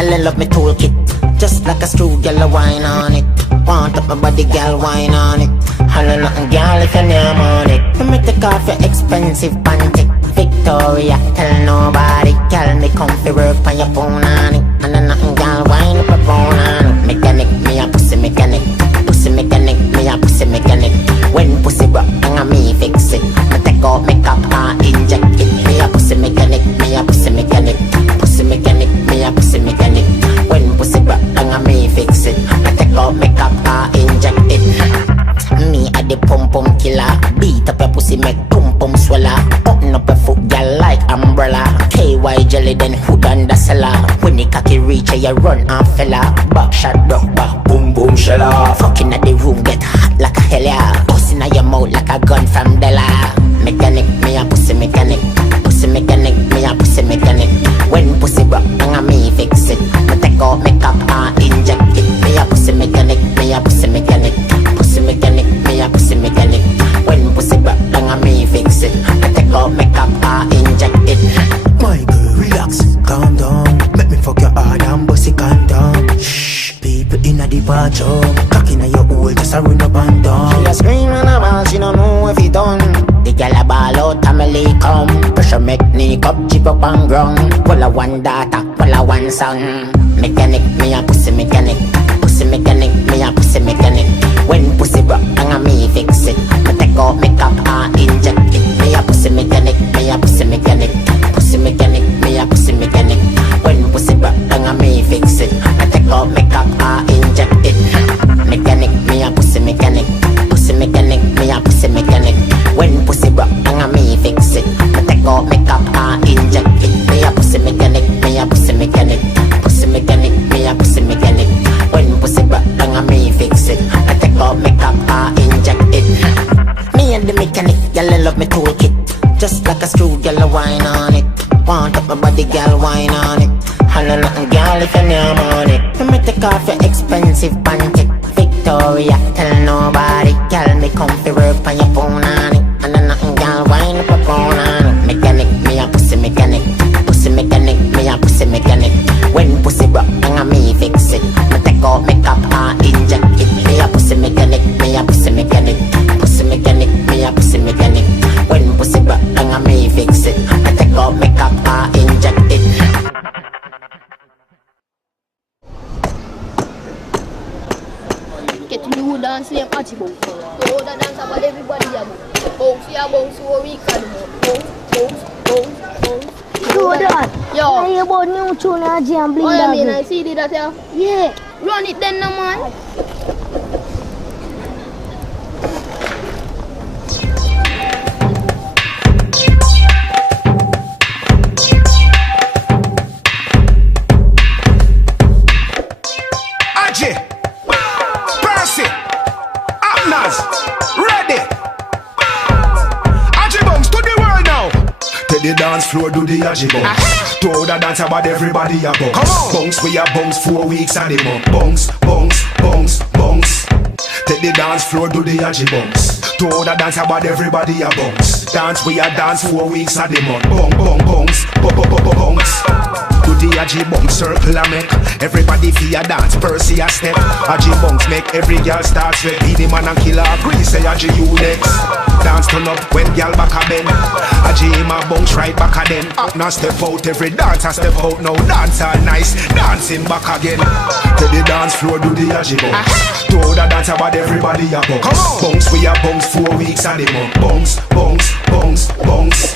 Girl, I love me toolkit. Just like a screw, girl, I whine on it. Want up my body, girl, whine on it. Holla nothing, girl, if you name on it. Let me take off your expensive panty. Victoria, tell nobody. Girl, me come fi work on your phone on it. And then nothing, girl, whine up a phone on it. Mechanic, me a pussy mechanic. Pussy mechanic, me a pussy mechanic. When pussy broke, and me fix it. Me take out makeup and inject it. Me a pussy mechanic, me a pussy mechanic. Pussy mechanic, me a pussy mechanic. When pussy broke, and me fix it. Me take out makeup and inject it. Me a the pum pum killer. Beat up your pussy, make pum pum swallow. Open up your foot, girl, like umbrella. KY jelly. belly, then hood under cellar. When the cocky reach, you run and fella. Back shot, broke back, boom boom shella. Fucking at the room, get hot like a hell yeah. Busting at your mouth like a gun from Della. Mechanic, me a pussy mechanic. Pussy mechanic, me a pussy mechanic. When pussy broke, and me fix it. Me take out makeup and inject it. Me a pussy mechanic, me a pussy mechanic. Pussy mechanic, me a pussy mechanic. When pussy broke, and me fix it. Me take out makeup and inject it. My girl, relax, calm down. Make me fuck your hard and bust it condom. Shh, people in a the bathroom. Cock in your hole, just a run up and down. She a scream and a ball, she don't know if it done. The girl a ball out, family come. Pressure make knee cup, chip up and ground. Well a one daughter, well a one son. Mechanic, me a pussy mechanic. Pussy mechanic, me a pussy mechanic. When pussy broke, and me fix it. Me take out makeup and inject it. Me a pussy mechanic, me a pussy mechanic. Pussy mechanic, me a pussy mechanic. When pussy broke, and me fix it. Me take out makeup and inject it. Mechanic, me a pussy mechanic. Pussy mechanic, me a pussy mechanic. When pussy broke, and me fix it. Me take out makeup and inject it. Me a pussy mechanic, me a pussy mechanic. Pussy mechanic, me a pussy mechanic. When pussy broke, and me fix it. Me take out makeup and inject it. Me and the mechanic, girl, I love me toolkit. Just like a screw, girl, I whine on it. Want up my body, girl, whine on it. Holla nothing, girl, if you name on it. Let me take off your expensive panty. Victoria, tell nobody. Girl, me come fi work on your phone on it. And then nothing, girl, whine up a phone on it. Mechanic, me a pussy mechanic. Pussy mechanic, me a pussy mechanic. When pussy broke, and me fix it. Me take out makeup and inject it. Me a pussy mechanic, me a pussy mechanic. Pussy mechanic, me a pussy mechanic. When pussy broke, and me fix it. Me take out makeup and inject it. Get to do dance like Archibald. So the dance about everybody about. Bounce, yeah, bounce, so we can bounce. Do that. Yo. I hear about new tune and jam bling. Oh, yeah, mean I see that, yeah. Yeah. Run it then, no man. Aji, Percy, Abnaz, ready. Aji bounce to the world now. Take the dance floor, do the Aji bounce. To the dance about everybody a bounce. Come on. Bounce, we a bounce 4 weeks and the month. Bounce, bounce, bounce, bounce. Take the dance floor, do the Aji bounce. To the dance about everybody a bounce. Dance, we a dance 4 weeks and the month. Bounce, bounce, bounce. Do the Aji bounce circle a make. Everybody feel a dance, Percy a step. Aji bounce make every girl start sweat. Be the man and killer agree, say Aji you next. Dance turn up when girl back a bend. Aji him a bounce right back a then. Now step out, every dancer step out. Now dance all nice, dancing back again. To the dance floor, do the Aji bounce. To the dance about everybody a bounce. Come on. Bounce, we a bounce 4 weeks and the month. Bounce, bounce, bounce, bounce.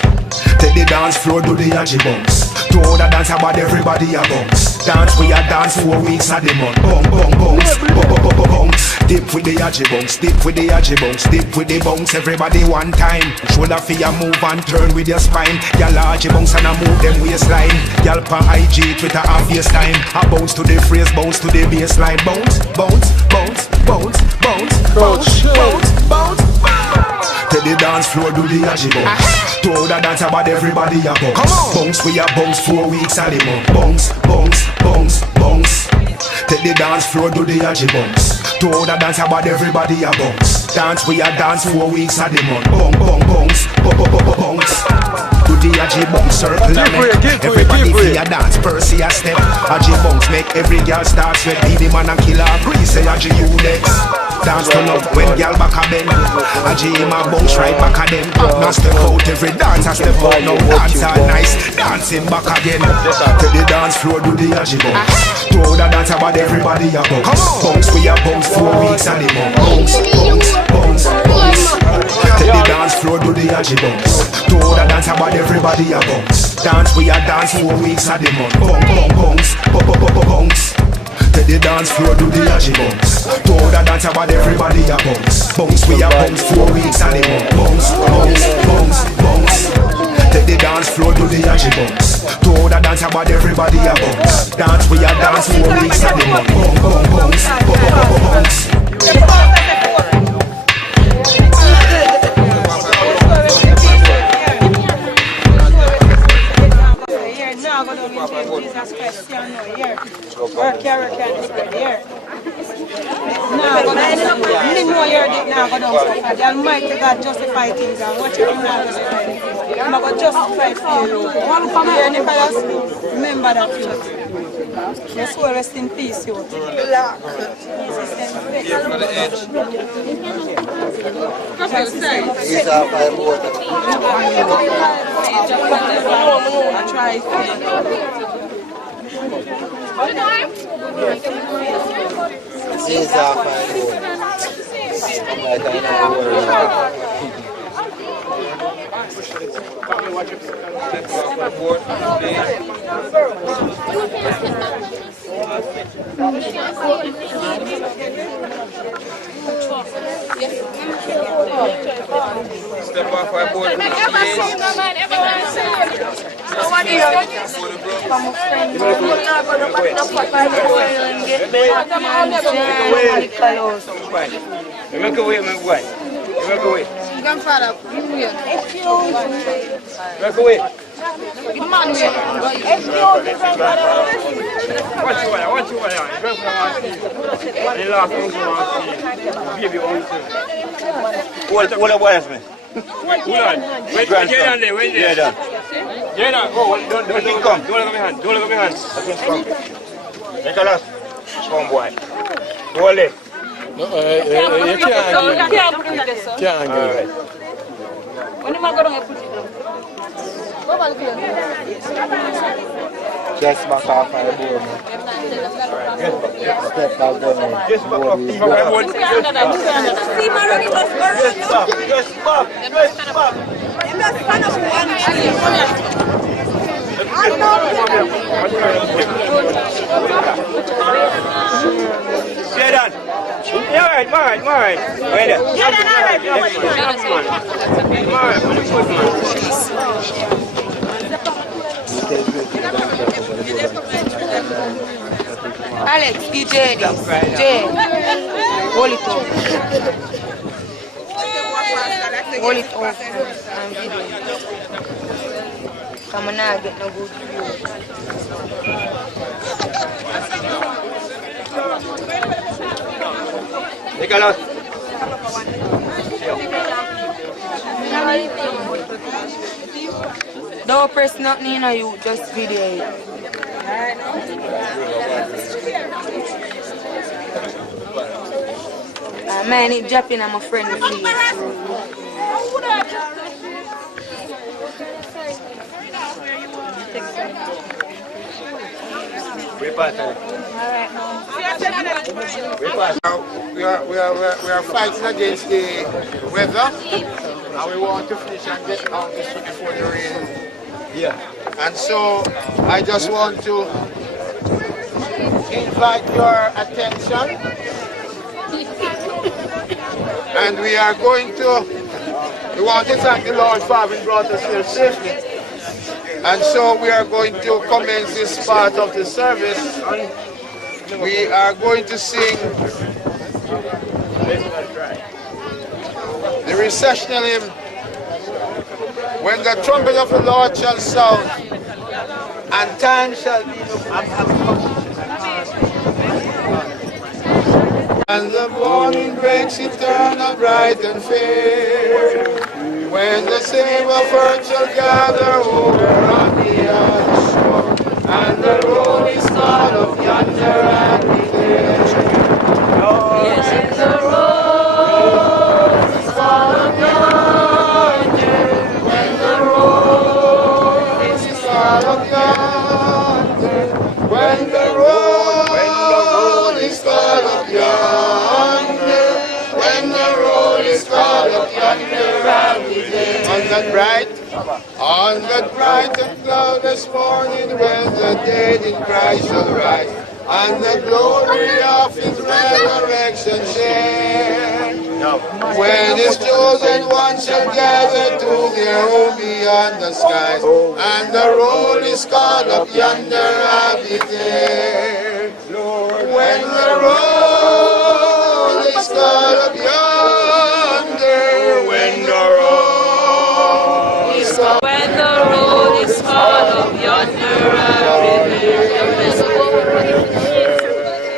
Take the dance floor, do the Aji bounce. To the dance about everybody a bounce. Dance, we a dance 4 weeks and the month. Bounce, bounce. Dip with the Aji bounce, dip with the Aji bounce, dip with the bounce. Everybody one time. Shoulder for your move and turn with your spine. Y'all Aji bounce and a move them waistline. Y'all pa IG, Twitter and FaceTime. A bounce to the phrase, bounce to the baseline. Bounce, bounce, bounce, bounce, bounce, bounce, bounce, bounce. Take the dance floor, do the Aji bounce. To the dance about everybody a bounce. Come on. Bounce, we a bounce 4 weeks and the month. Bounce, bounce, bounce, bounce. Take the dance floor, do the Aji bounce. To the dance about everybody a bounce. Dance, we a dance 4 weeks and the month. Bounce, bounce. Do the Aji bounce circle a make. Everybody feel a dance, Percy a step. Aji bounce make every girl start sweat. Be the man and killer agree, say Aji you next. Dance turn up when girl back a bend. Aji him a bounce right back a them. Now step out, every dancer step out. Now dance all nice, dancing back again. To the dance floor, do the Aji bounce. To the dance about everybody a bounce. Bounce, we a bounce 4 weeks and the month. Bounce, bounce, bounce. Take the dance floor, do the Aji bounce. To the dance about everybody a bounce. Dance, we a dance 4 weeks and the month. Bounce, bounce. Take the dance floor, do the Aji bounce. To the dance about everybody a bounce. Bounce, we a bounce 4 weeks and the month. Bounce, bounce, bounce, bounce. Take Take the dance floor to the yachi bounce. To the dance about everybody a bounce. Dance we a dance 4 weeks a the month. Bounce, bounce, bounce, bounce. Jesus Christ, you know, here. Work character and spread here. Now, go down. You know you're now go down. The Almighty God justify things and watch it now justify things. I'm going to justify for you. Here, Nicholas, remember that youth. Your soul rest in peace, youth. He's off by board. I try. He's off by board. I don't know Step off my board. Make away, my boy. Make away. Grandfather, give me Make away. What you want? The last thing you want to see, baby on you. What about me? Hold on. Wait, Jaden there, wait there. Jaden, oh, don't let me come. Don't let me hand. Come. Nicholas, come boy. Hold it. No, you can't give. When am I going to put it down? just back off my board. Step back down. Just back off my board. Jaden. Yeah, alright. Wait there. Alex, DJ this. Hold it off. Hold it off. I'm videoing. Come on now, get no good Nicholas. Don't press nothing in you, just video it. Man, it dropping on my friend please. We are fighting against the weather, and we want to finish and get out this before the rain. Yeah. And so I just want to invite your attention, and we want to thank the Lord for having brought us here safely. And so we are going to commence this part of the service. We are going to sing the recessional hymn, When the trumpet of the Lord shall sound, and time shall be and the morning breaks eternal, bright and fair, when the same of earth shall gather over on the other shore, and the road is called of yonder and be there. Yes, the road is called of yonder, when the road is called of yonder, when the road is called of yonder, when the road is called of yonder, and be there. On that bright and cloudless morning, when the dead in Christ shall rise, and the glory of his resurrection share, When his chosen ones shall gather to their home beyond the skies, and the roll is called up yonder, I'll be there. When the roll is called up yonder, when the roll is called, When the road is called up yonder, I'll be there.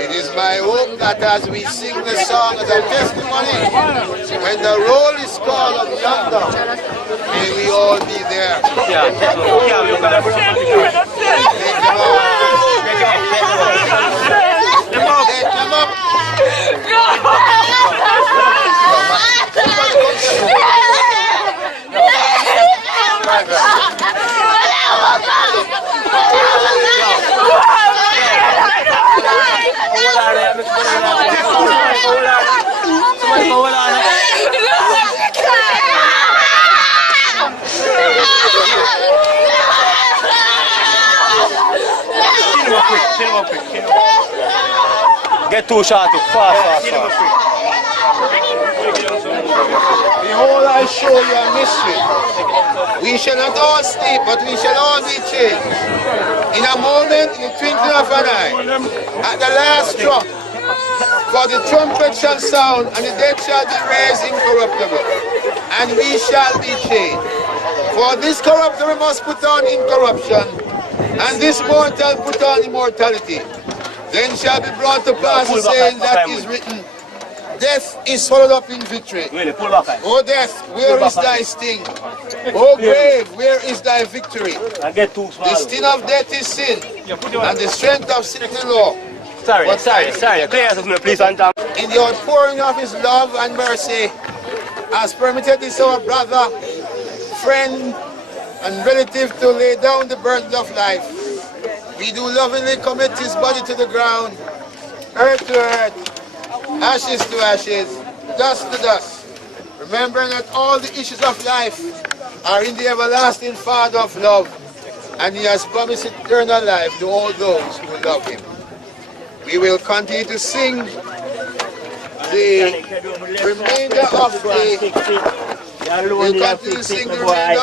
it is my hope that as we sing the song as a testimony, when the roll is called up yonder, may we all be there. Take them up. Get too short, fast. Behold, I show you a mystery. We shall not all sleep, but we shall all be changed. In a moment, in the twinkling of an eye, at the last trump, for the trumpet shall sound, and the dead shall be raised incorruptible, and we shall be changed. For this corruptible must put on incorruption, and this mortal put on immortality. Then shall be brought to pass the saying that is written, death is swallowed up in victory. O death, where is thy sting? O grave, where is thy victory? The sting of death is sin, and the strength of sin is the law. Sorry. Clear as me, please, Anton. In the outpouring of his love and mercy, has permitted this our brother, friend, and relative to lay down the burden of life. We do lovingly commit his body to the ground, earth to earth, ashes to ashes, dust to dust, remembering that all the issues of life are in the everlasting Father of love, and he has promised eternal life to all those who love him. We will continue to sing the remainder of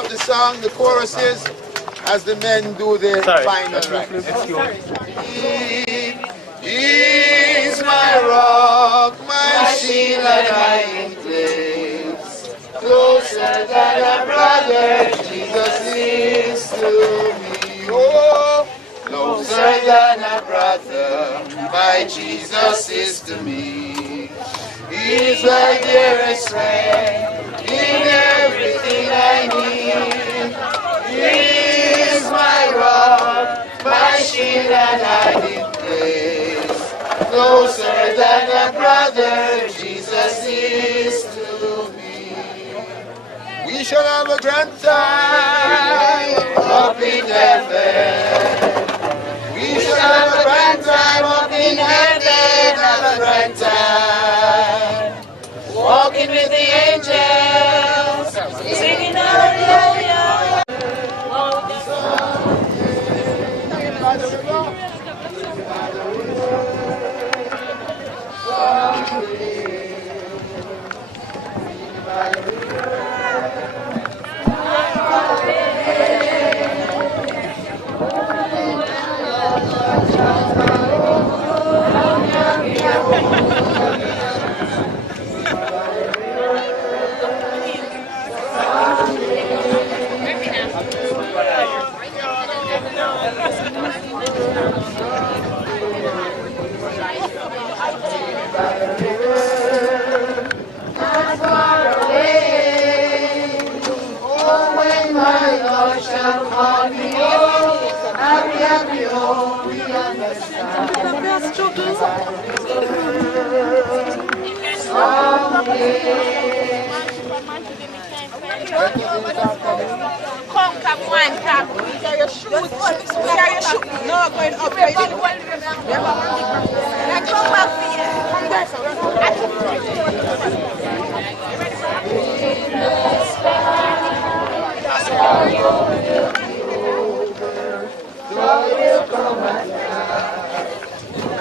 the song, the choruses, as the men do the final rites. He is my rock, my shield and hiding place. Closer than a brother, Jesus is to me. Oh, closer than a brother, my Jesus is to me. He is my dearest friend in everything I need. He is my rock, my shield and hiding place. Closer than a brother, Jesus is to me. We shall have a grand time up in heaven. We shall have a grand time up in heaven, have a grand time. Walking with the angels, singing hallelujah. Come, one, come. These are your shoes. These are your shoes. No, going up. Let's go back here. Come back.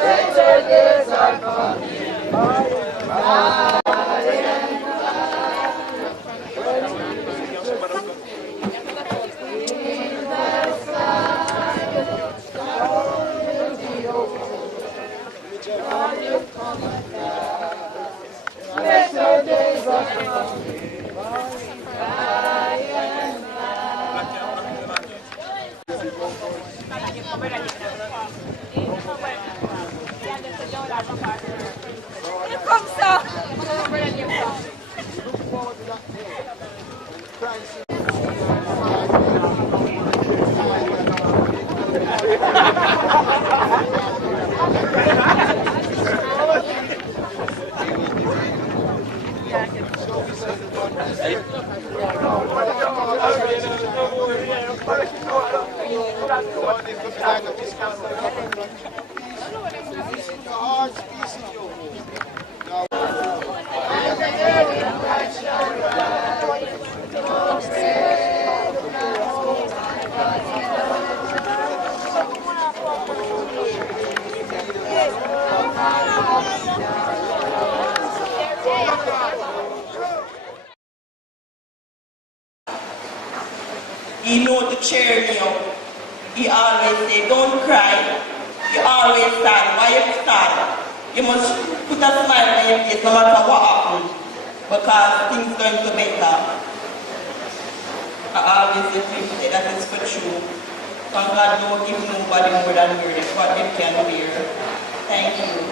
Better days are coming. He know to cheer me up. He always say, don't cry. You always sad. Why you sad? You must put a smile on your face no matter what happens, because things going to better. I always say that is for true. Thank God don't give nobody more than what they can bear. Thank you.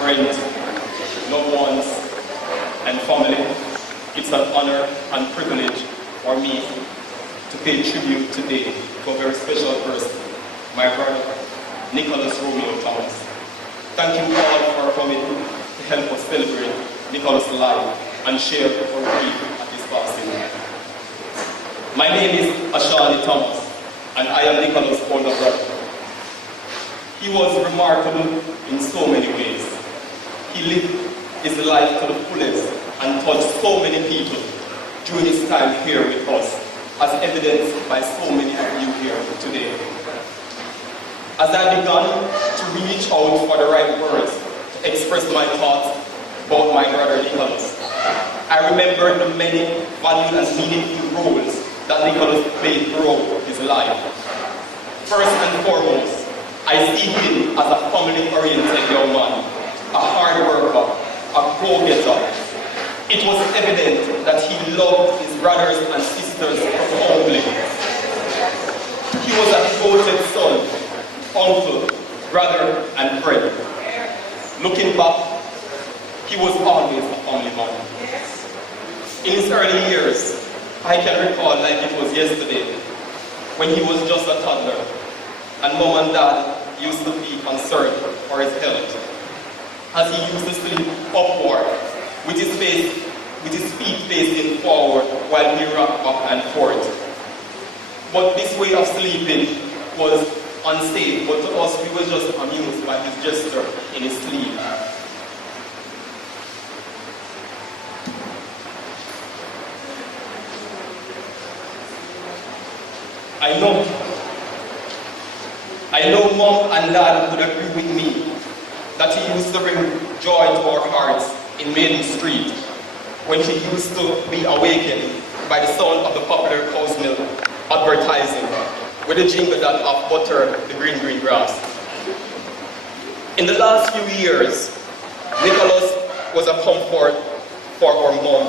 Friends, loved ones, and family, it's an honor and privilege for me to pay tribute today to a very special person, my brother, Nicholas Romeo Thomas. Thank you all for coming to help us celebrate Nicholas' life and share our grief at his passing. My name is Ashani Thomas, and I am Nicholas' older brother. He was remarkable in so many ways. He lived his life to the fullest and touched so many people during his time here with us, as evidenced by so many of you here today. As I began to reach out for the right words to express my thoughts about my brother Nicholas, I remember the many valued and meaningful roles that Nicholas played throughout his life. First and foremost, I see him as a family-oriented young man, a hard worker, a go-getter. It was evident that he loved his brothers and sisters profoundly. He was a devoted son, uncle, brother, and friend. Looking back, he was always a family man. In his early years, I can recall like it was yesterday, when he was just a toddler, and mom and dad used to be concerned for his health, as he used to sleep upward, with his feet facing forward while he rocked back and forth. But this way of sleeping was unsafe, but to us we were just amused by his gesture in his sleep. I know mom and dad would agree with me that he used to bring joy to our hearts in Maiden Street when he used to be awakened by the sound of the popular cow's milk advertising with a jingle that of butter the green grass. In the last few years, Nicholas was a comfort for our mom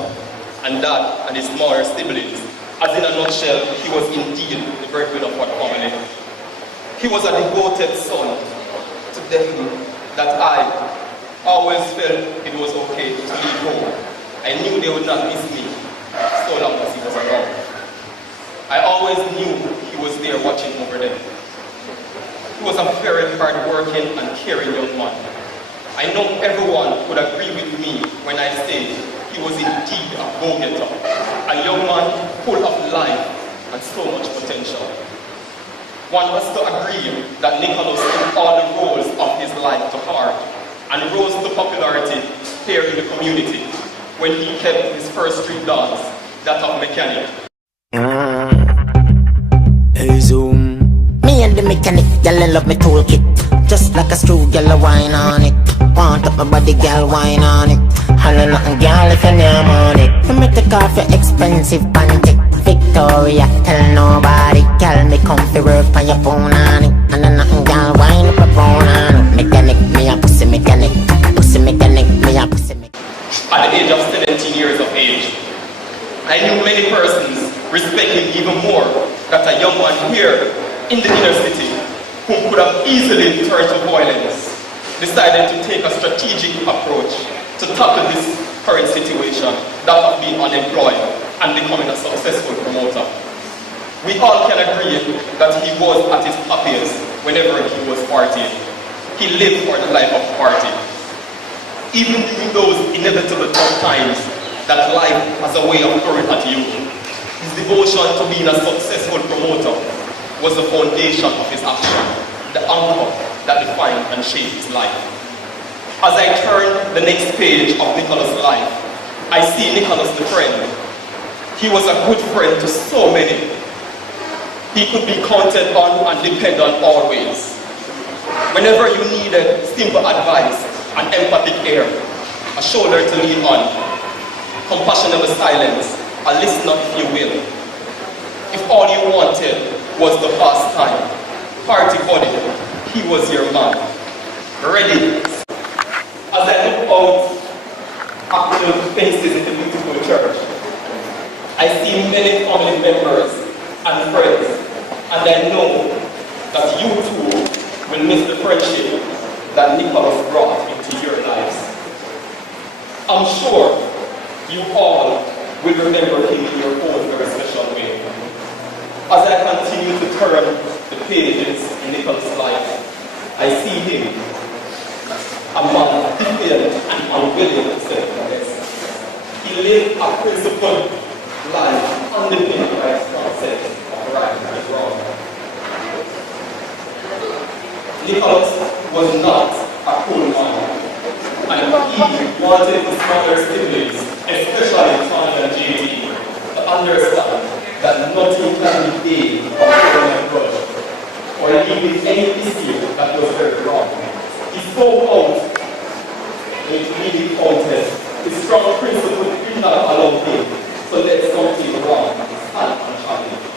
and dad and his smaller siblings. As in a nutshell, he was indeed the breadwinner of our family. He was a devoted son to them that I always felt it was okay to leave home. I knew they would not miss me so long as he was around. I always knew he was there watching over them. He was a very hard-working and caring young man. I know everyone would agree with me when I say he was indeed a go-getter, a young man full of life and so much potential. One has to agree that Nicholas took all the roles of his life to heart and rose to popularity here in the community when he kept his first street dance that of mechanic. Hey Zoom. Me and the mechanic, girl, I love me toolkit. Just like a screw, girl, I wine on it. Want up my body, girl, wine on it. Holla nothing, girl, if you name on it. You make take off your expensive panty. Victoria, tell nobody. Girl, me come to work on your phone on it. And then nothing, girl, wine up a phone on it. Mechanic, me a pussy mechanic. Pussy mechanic, me a pussy mechanic. At the age of 17 years of age, I knew many persons respect him even more than a young man here in the inner city who could have easily turned to violence, decided to take a strategic approach to tackle this current situation, that of being unemployed and becoming a successful promoter. We all can agree that he was at his happiest whenever he was partying. He lived for the life of party. Even during those inevitable tough times that life has a way of throwing at you, his devotion to being a successful promoter was the foundation of his action, the anchor that defined and shaped his life. As I turn the next page of Nicholas' life, I see Nicholas the friend. He was a good friend to so many. He could be counted on and depended on always. Whenever you needed simple advice, an empathic ear, a shoulder to lean on, compassionate silence, a listener if you will. If all you wanted was the past time, party body, he was your man. Ready. As I look out at the faces in the beautiful church, I see many family members and friends, and I know that you too will miss the friendship that Nicholas brought into your lives. I'm sure you all will remember him in your own very special way. As I continue to turn the pages in Nicholas' life, I see him, a man defiant and unwilling to self-confess. He lived a principled life underpinned by his concept of right and wrong. Nicholas was not a cool man, and he wanted his mother's siblings, especially Tony and JD, to understand that nothing can be paid for a grudge or leaving any issue that was very wrong. He spoke out when it really counted. His strong principle did not allow him to let something wrong stand unchallenged.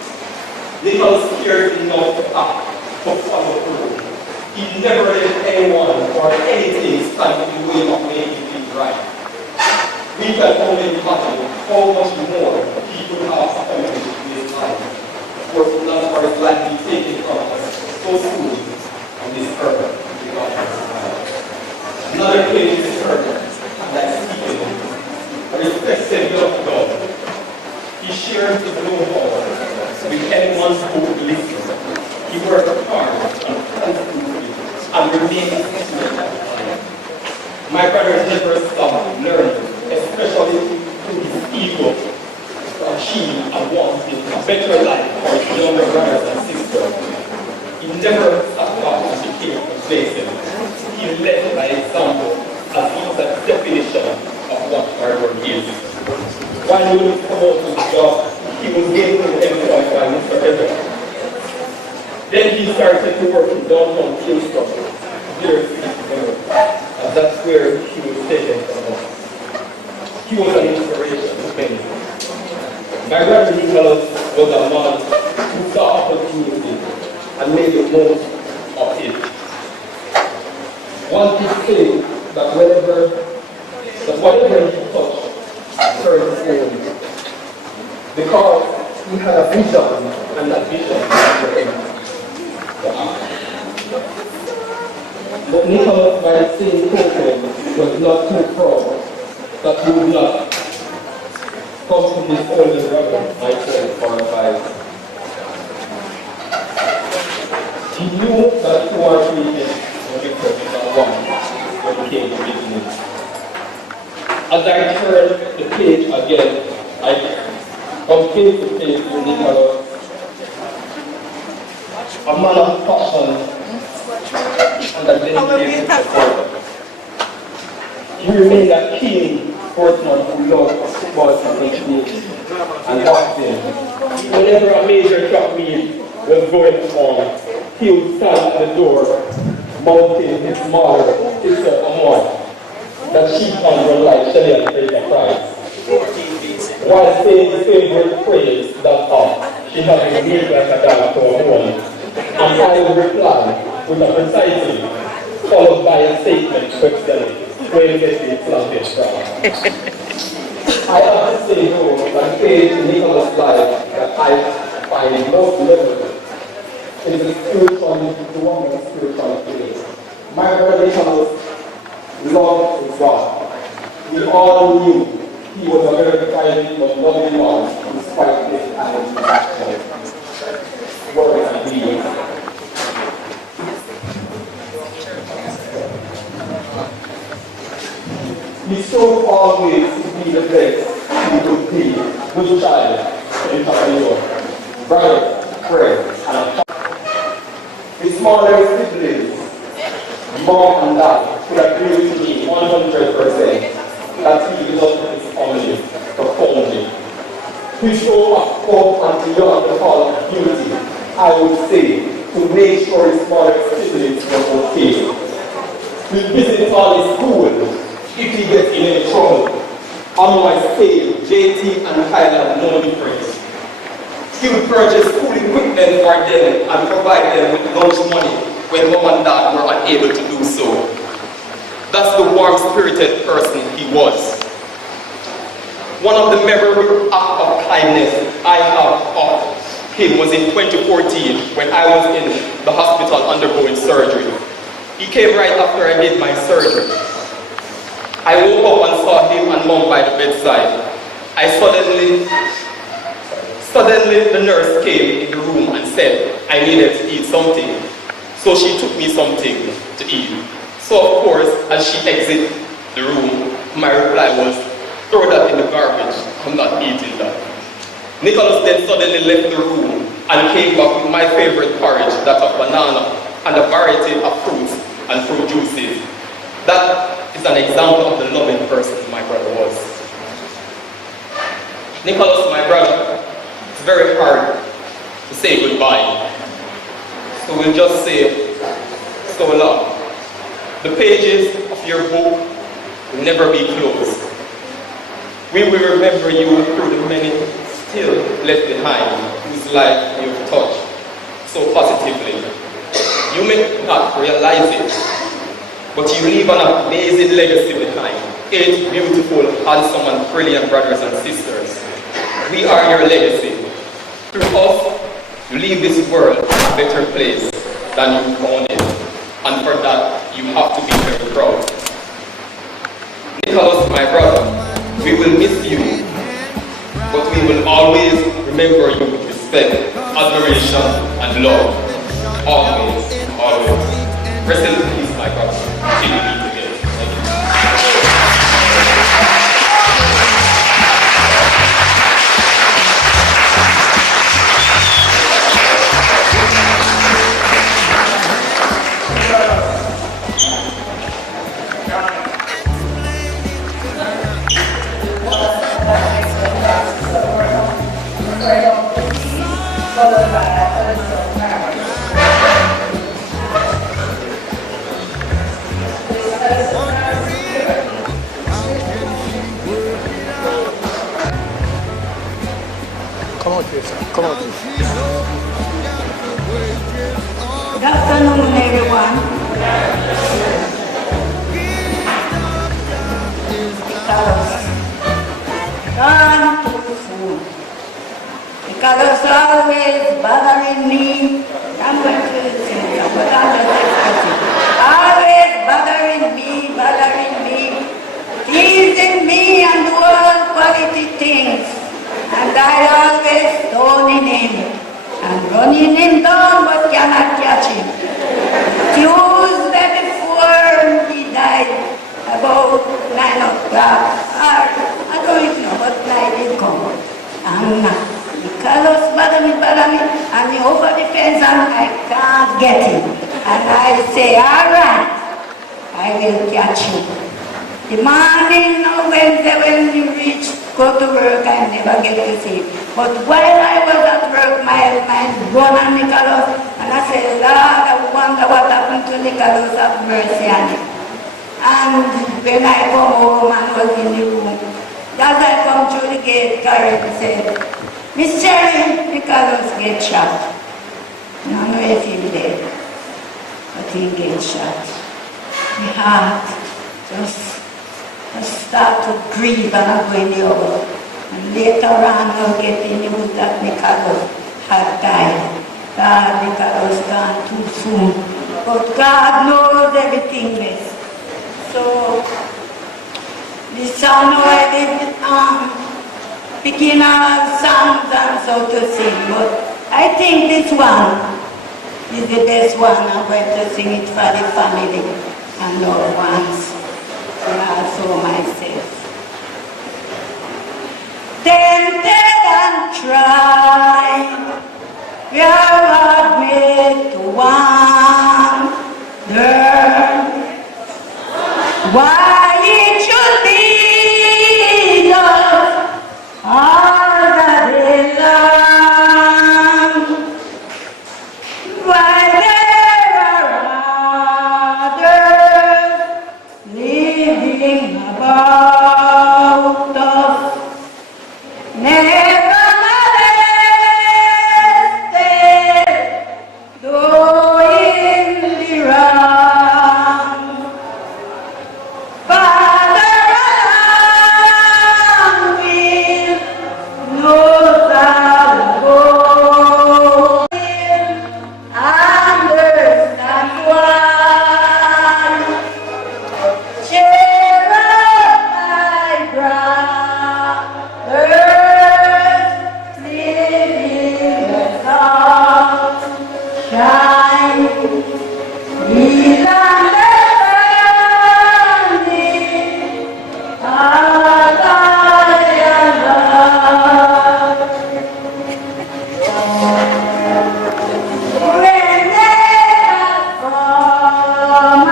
Nicholas cared enough to act, to follow through. He never let anyone or anything stand in the way of making things right. We can only imagine how much more he could have accomplished in his life were it not for his life being taken from us so soon on this earth. Another page is servant, and I speak him. A respected young God. He shared his know-how with anyone who would listen. He worked hard and remained excellent at life. My brother never stopped learning, especially through his ego, to achieve and want a better life for his younger brothers and sisters. He never sat back and became complacent. He led by example, as he was a definition of what hard work is. While he was promoted to the job, he was gainfully employed by Mr. Everett. Then he started to work in downtown Kingston, and that's where he was taken from us. He was an inspiration to many. My brother Nicholas was a man who saw opportunity and made the most of it. One could say that whatever he touched turned gold, because he had a vision, and that vision was him. But Nicholas, by the same token, was not too proud that he would not come to his older brother, Michael, for advice. He knew that 2 or 3 things were different than one when it came to business. As I turned the page again, I come face to face with Nicholas, a man of passion and a dedicated supporter. He remained a keen sportsman who loved football season and boxing. Whenever a major track meet was going on, he would stand at the door, mounting his mother, sister Amor, that she can run like Shelly and Fraser Price. While saying his favorite phrase that she had been made like a dog to a woman, and I would reply with a precisely, followed by a statement questioning where you get the planted from. I have to say though, that phase in Nicholas' life that I find most relevant is the spiritual phase. My brother Nicholas loved his God. We all knew he was a very private but loving man despite his actions, words and deeds. He strove always to be the best he could be, good child, entrepreneur, brother, friend, and his smaller siblings, mom and dad, could agree with me 100% that he loved his family profoundly. He strove up and beyond the call of duty, I would say, to make sure his smaller siblings were okay. We visit all his schools. If he gets in any trouble, on my scale, JT and Kyle have no difference. He would purchase school equipment for them and provide them with lunch money when mom and dad were unable to do so. That's the warm-spirited person he was. One of the memorable acts of kindness I have of him was in 2014 when I was in the hospital undergoing surgery. He came right after I did my surgery. I woke up and saw him and mom by the bedside. Suddenly the nurse came in the room and said I needed to eat something. So she took me something to eat. So of course, as she exited the room, my reply was, throw that in the garbage, I'm not eating that. Nicholas then suddenly left the room and came back with my favorite porridge, that of banana, and a variety of fruits and fruit juices. That is an example of the loving person my brother was. Nicholas, my brother, it's very hard to say goodbye. So we'll just say, so long. The pages of your book will never be closed. We will remember you through the many still left behind, whose life you've touched so positively. You may not realize it, but you leave an amazing legacy behind. 8 beautiful, handsome, and brilliant brothers and sisters. We are your legacy. Through us, you leave this world a better place than you found it. And for that, you have to be very proud. Nicholas, my brother, we will miss you, but we will always remember you with respect, admiration, and love. Always, always. Rest in peace, my brother. Till we meet again. Thank you. Come on. Good afternoon, everyone. Gone too soon. Because always bothering me. I'm going to say, always bothering me, teasing me and all quality things. And I always stoning him and running him down but cannot catch him. Tuesday before he died, about 9 o'clock, or I don't even know what night it come. And Carlos bother me, and he over the fence and I can't get him. And I say, all right, I will catch you. The morning of Wednesday when he reached go to work and never get to see him. But while I was at work, my mind gone on Nicholas, and I said, Lord, I wonder what happened to Nicholas, have mercy on him. And when I come home and was in the room, as I come through the gate, Karen said, Miss Cherry, Nicholas get shot. I don't know if he's dead, but he gets shot. My heart just start to grieve and I go in the other. And later on I'll get the news that Nicholas had died. God, Nicholas gone too soon. But God knows everything best. So, this song I did picking our songs and so to sing. But I think this one is the best one. I'm going to sing it for the family and loved ones. And also myself. Tempted and tried, we are all made to wonder why it should be us all the day long. Why there are others living about us, never molested, though in the wrong. Father alone will know the goal, understand why. Cheer up, my brothers, live in the sunshine. He's understanding all I love. When they come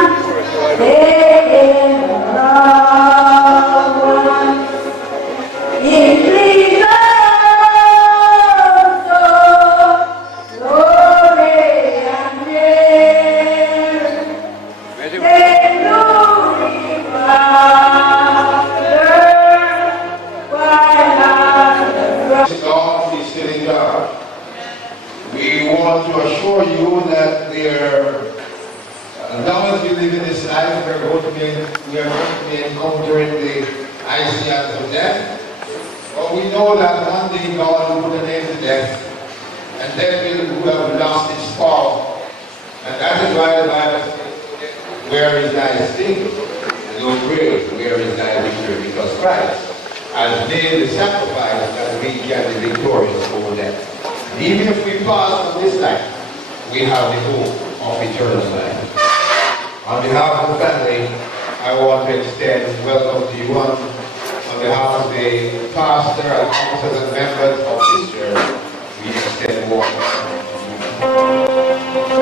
and say love one, it pleases also glory and praise. Say glory, Father, while God is still in God. We want to assure you that as long as we live in this life, we are going to be encountering the ICS of death. But we know that one day God will put an end to death, and death will have lost its power. And that is why the Bible says, where is thy sting? And no grave, where is thy victory? Because Christ has made the sacrifice that we can be victorious over death. Even if we pass from this life, we have the hope of eternal life. On behalf of the family, I want to extend welcome to you on behalf of the pastor and officers and members of this church. We extend warm Thank you.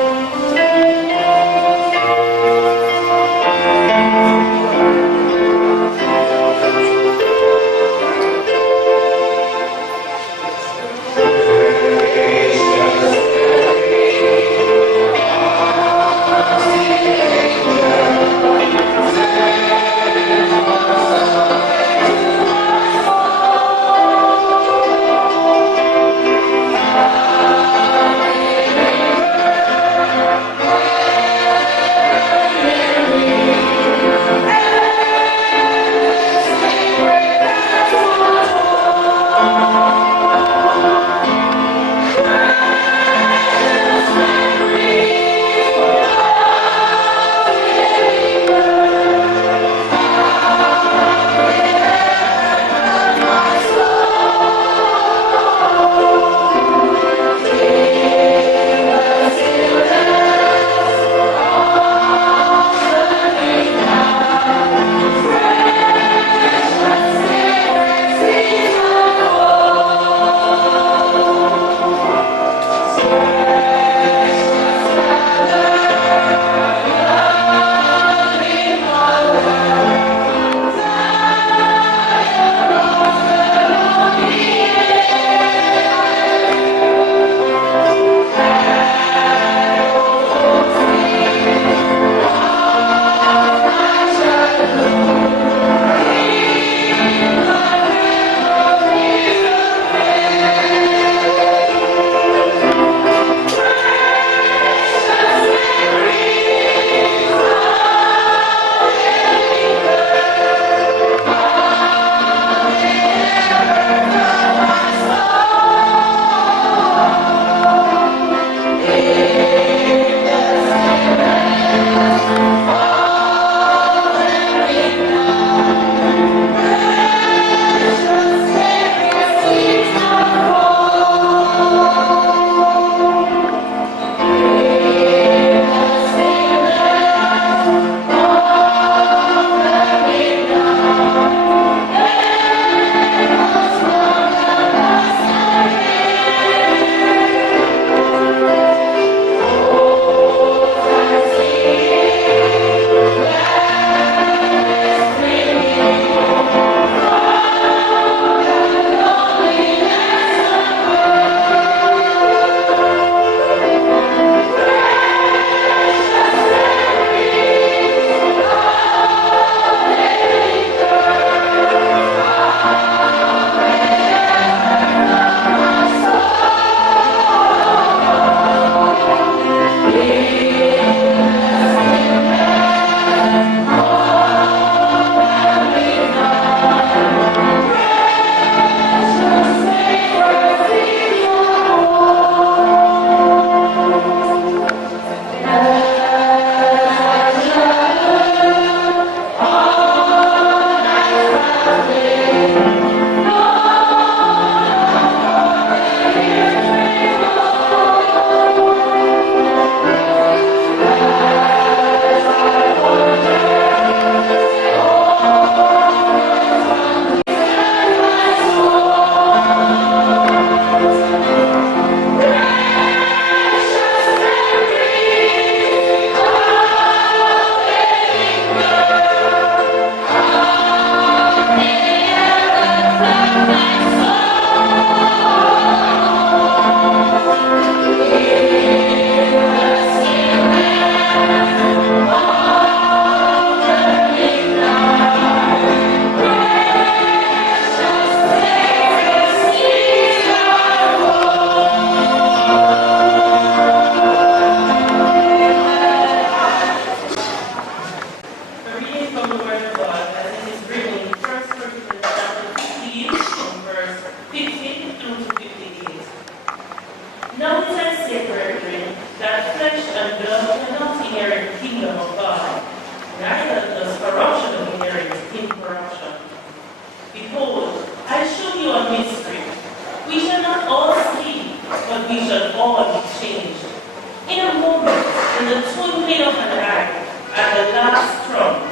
twinkling of an eye, at the last trump.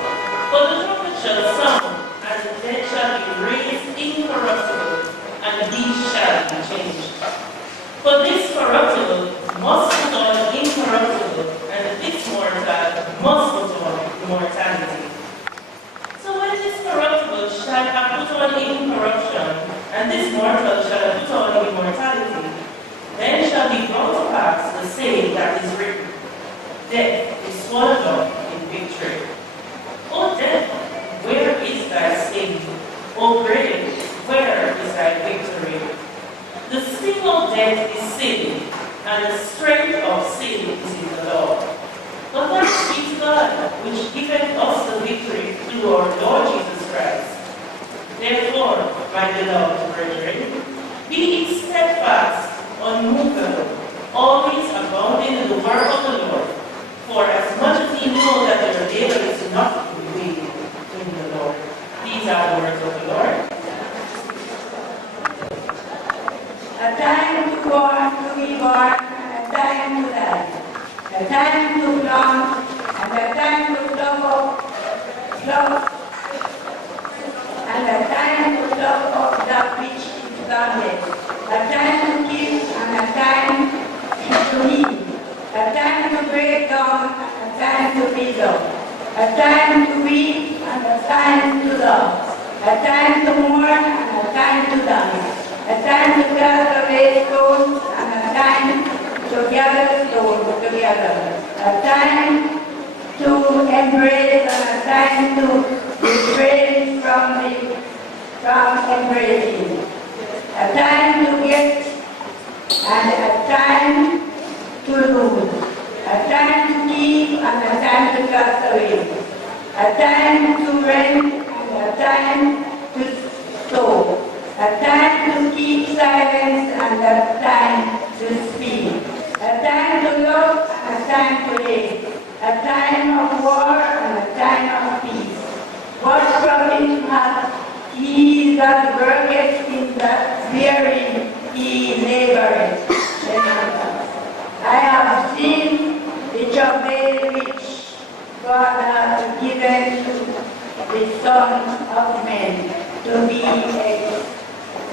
For the trumpet shall sound, and the dead shall be raised incorruptible, and the beast shall be changed. For this corruptible must put on incorruptible, and this mortal must put on immortality. So when this corruptible shall have put on incorruption, and this mortal shall have put on immortality, then shall be brought to pass the saying that is written, death is swallowed up in victory. O death, where is thy sting? O grave, where is thy victory? The sting of death is sin, and the strength of sin is in the law. But thanks be to God, which giveth us the victory through our Lord Jesus Christ. Therefore, my beloved brethren, be ye steadfast, unmovable, always abounding in the work of the Lord, for as much as ye know that your labor is not in vain in the Lord. These are the words of the Lord. A time to be born, and a time to die. A time to plant, and a time to love, and a time to love of that which is planted. A time to give, and a time to heal. A time to break down, and a time to build up. A time to weep, and a time to love. A time to mourn, and a time to dance. A time to cast away stones, and a time to gather stones together. A time to embrace, and a time to refrain from embracing. A time to get, and a time to lose. A time to keep, and a time to cast away. A time to rent, and a time to sow. A time to keep silence, and a time to speak. A time to love, and a time to hate. A time of war, and a time of peace. What profit hath he that worketh in that wherein he laboureth? I have seen the travail which God hath given to the Son of Man to be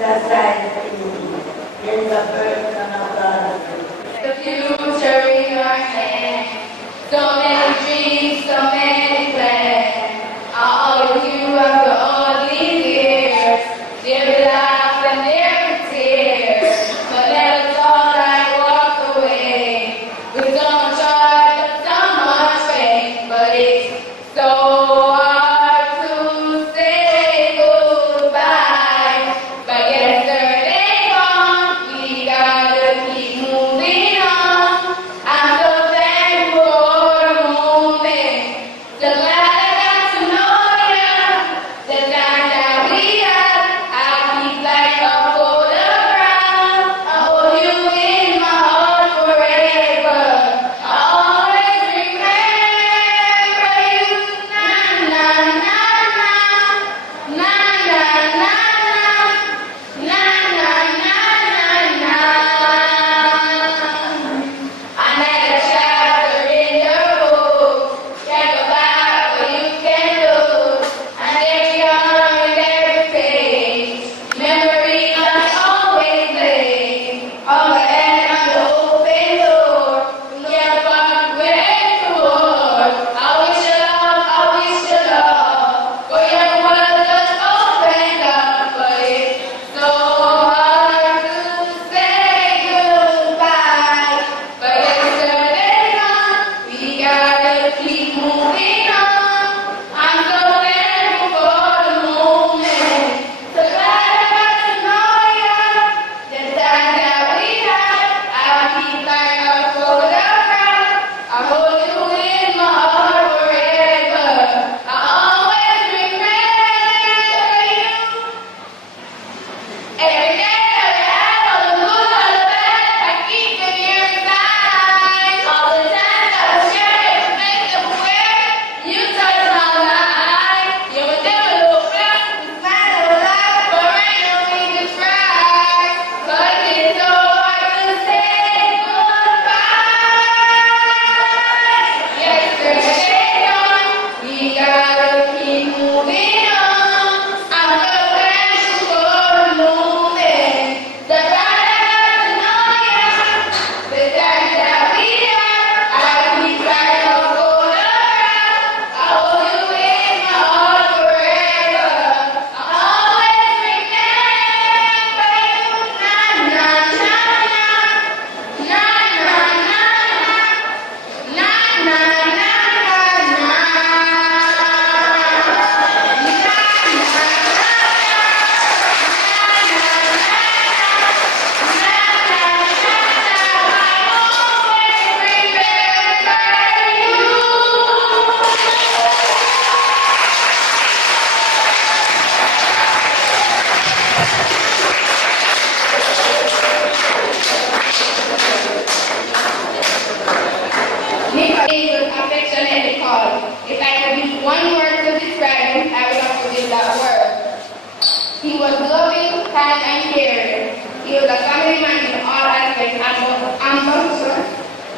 exercised in me. Here is the person of God. The future in your hand. So many dreams, so many plans. All of you after all these years. There be laughs and there be tears. But let us all like walk away with so much joy and so much pain. But it's so hard to say goodbye. But yesterday gone, we gotta keep moving on. I'm so thankful for the moment. So glad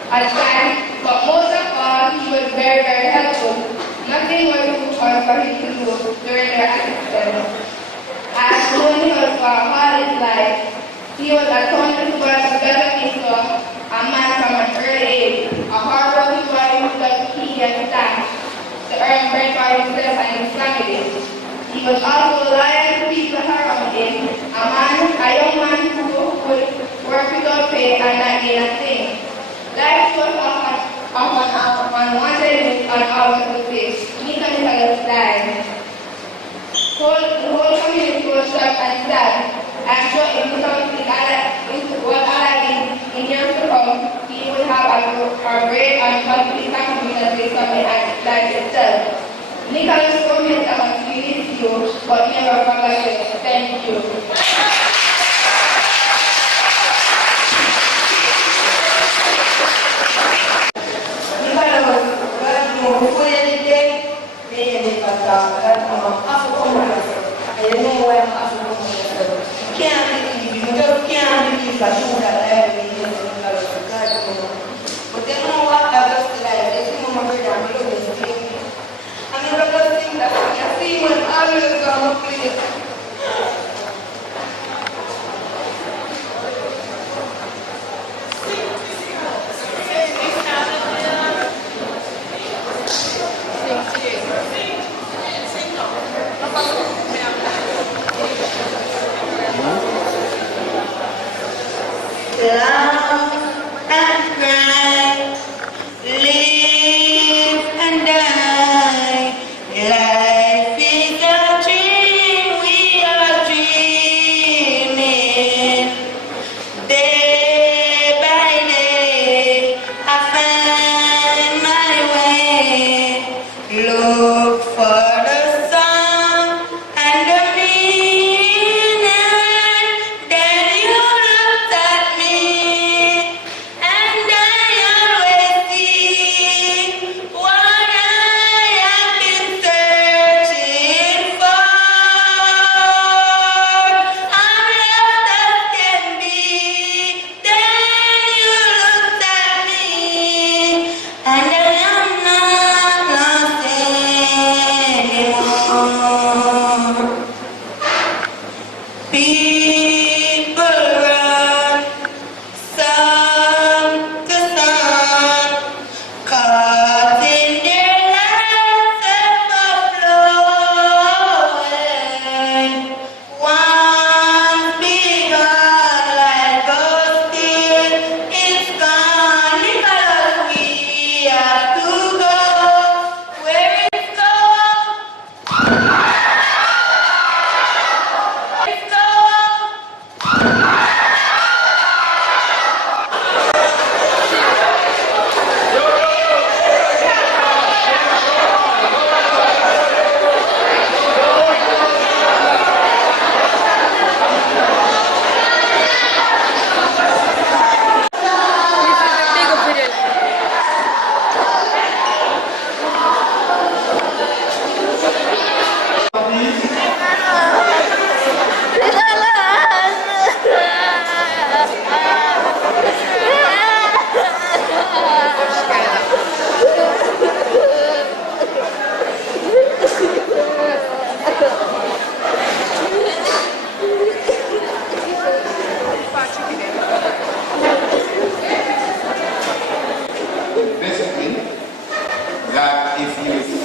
at times, but most of all, he was very, very helpful. Nothing was too hard for him to do during their assistance. I have known him for all his life. He was a Tony Super's brother, a man from an early age, a hard-working boy who loved tea and snacks to earn bread for himself and his family. He was also loyal to people around him, a young man who would work without pay and not gain a thing. Life was often unwanted and out of the face. Nicholas died. The whole community was shocked and sad. I'm sure if something was alive in years to come, he would have a great and positive contribution to his family and life itself. Nicholas promised I must be with you, but never forget it. Thank you.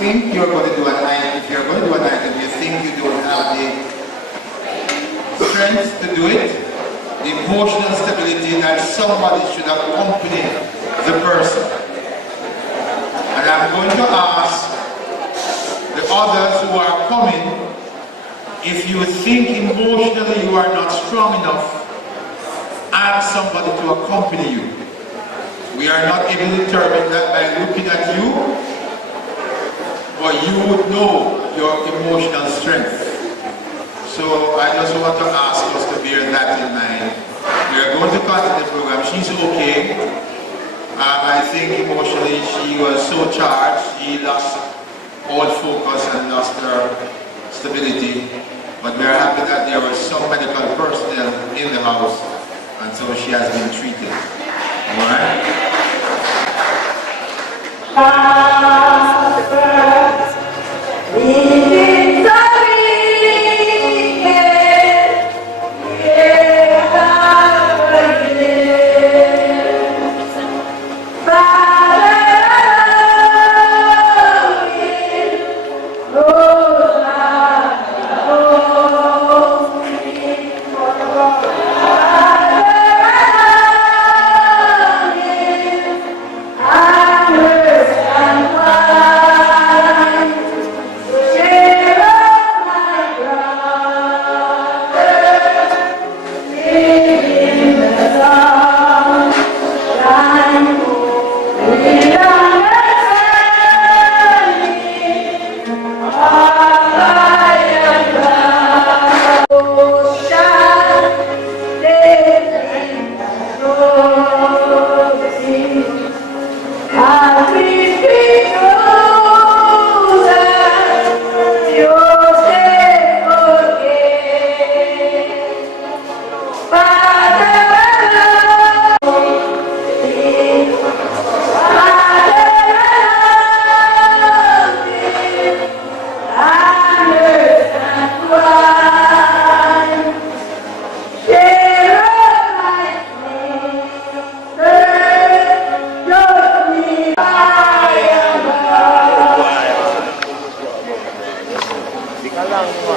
think you're going to do an item, if you're going to do an item, you think you don't have the strength to do it, the emotional stability that somebody should accompany the person. And I'm going to ask the others who are coming, if you think emotionally you are not strong enough, ask somebody to accompany you. We are not able to determine that by looking at you, but you would know your emotional strength. So I just want to ask us to bear that in mind. We are going to continue the program. She's okay. I think emotionally she was so charged, she lost all focus and lost her stability. But we are happy that there was some medical personnel in the house, and so she has been treated. Alright?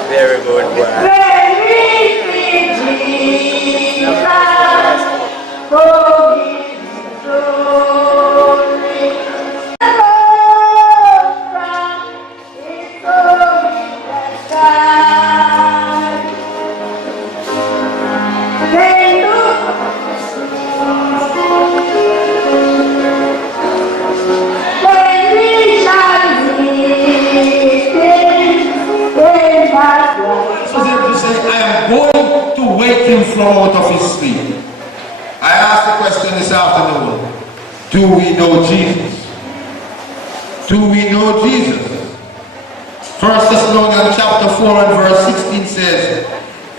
Very good, Out of his sleep. I asked the question this afternoon, do we know Jesus? Do we know Jesus? 1 Thessalonians chapter 4 and verse 16 says,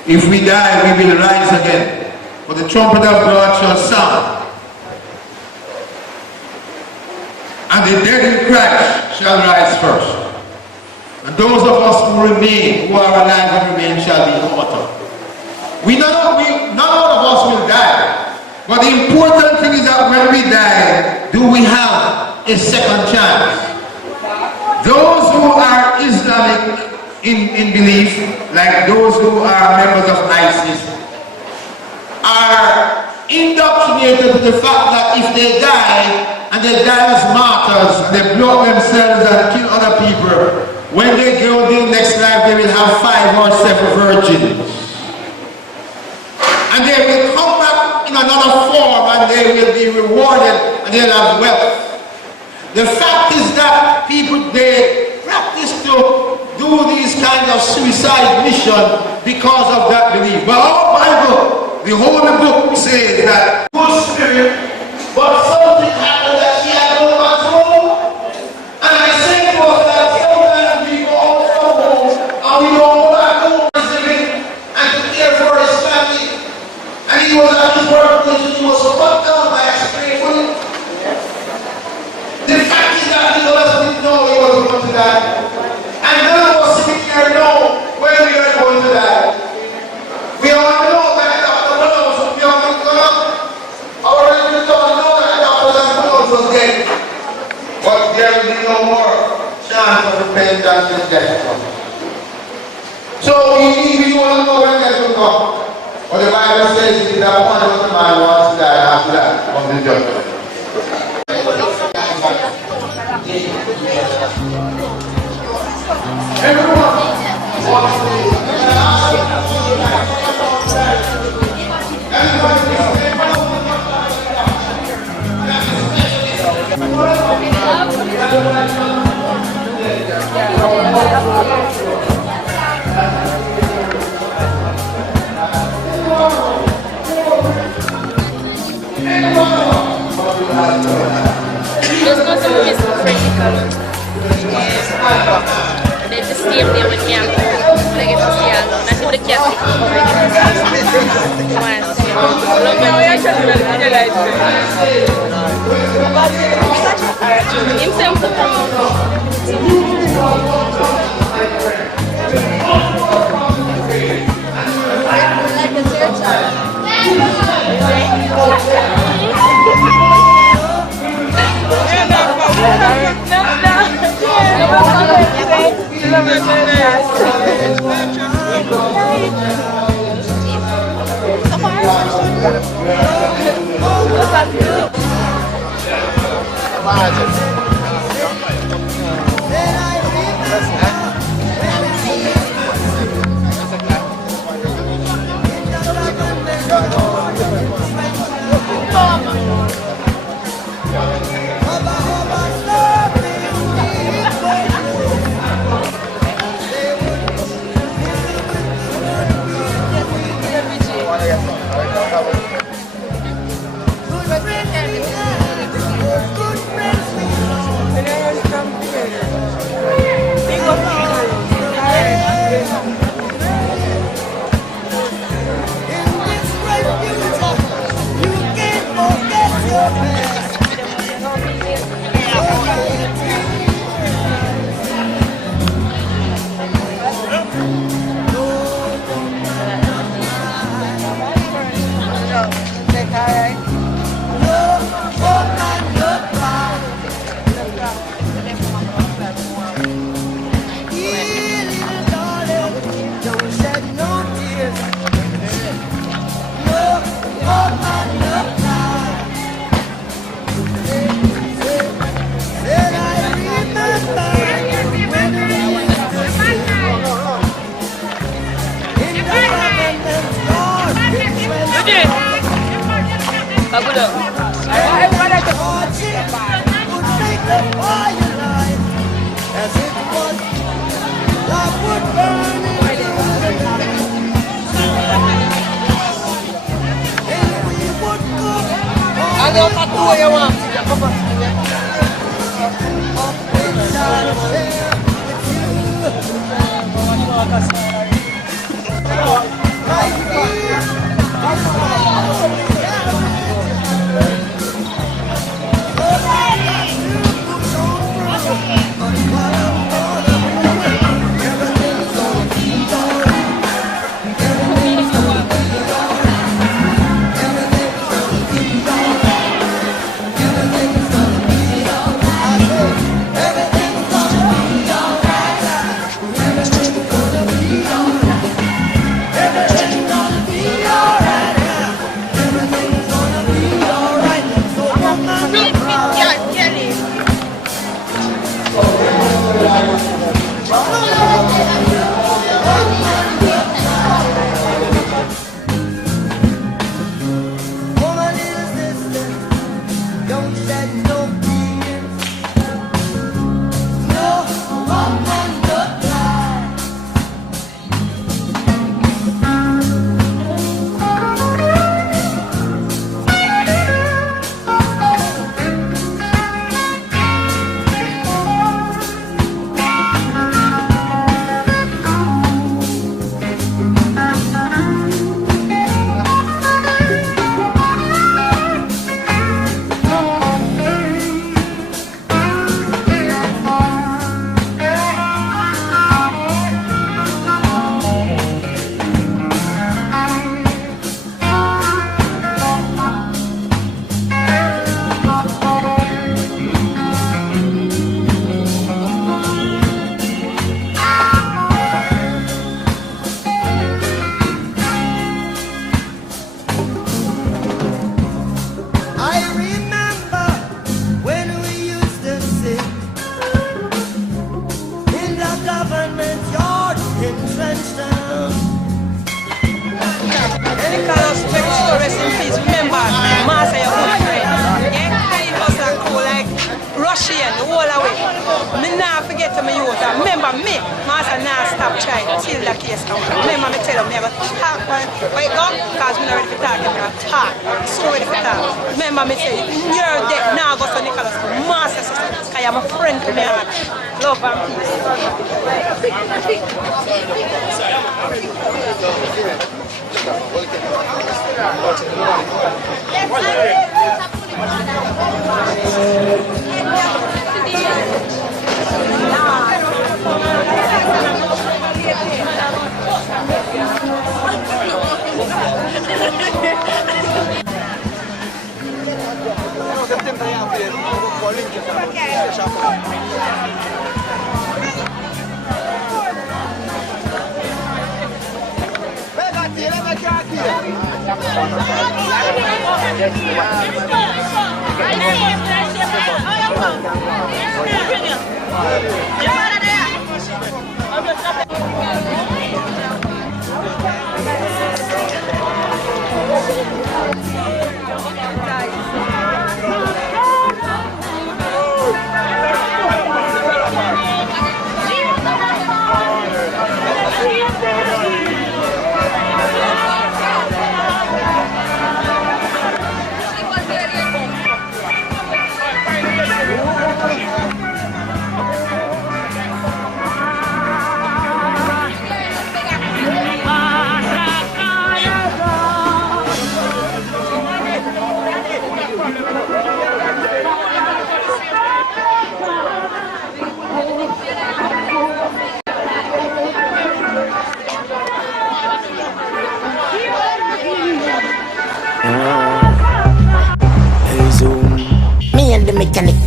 if we die, we will rise again, for the trumpet of God shall sound, and the dead in Christ shall rise first. And those of us who remain, who are alive and remain, shall be caught up. None of us will die. But the important thing is that when we die, do we have a second chance? Those who are Islamic in belief, like those who are members of ISIS, are indoctrinated to the fact that if they die, and they die as martyrs, they blow up themselves and kill other people, when they go to the next life, they will have 5 or 7 virgins. And they will come back in another form and they will be rewarded and they'll have wealth. The fact is that people, they practice to do these kinds of suicide mission because of that belief. But our Bible, the Holy Book says that good spirit, but something happened that she had no control. And I say to us that sometimes we go out from home and we don't go back home and to care for his family. And he was at his workplace and he was cut down by a stray bullet. The fact is that he didn't know he was going to die. And none of us sitting here know when we are going to die. We all know that the doctor knows we are going to die. Our relatives all know that the doctors and nurses was dead. But there will be no more chance of repentance and death. So we want to know when death will come. But the Bible says it is upon what the man wants to die after that comes the judgment. Everyone wants Just not to miss the friend. They just came there with me and I get to see her alone. for the cafe. Himself to love and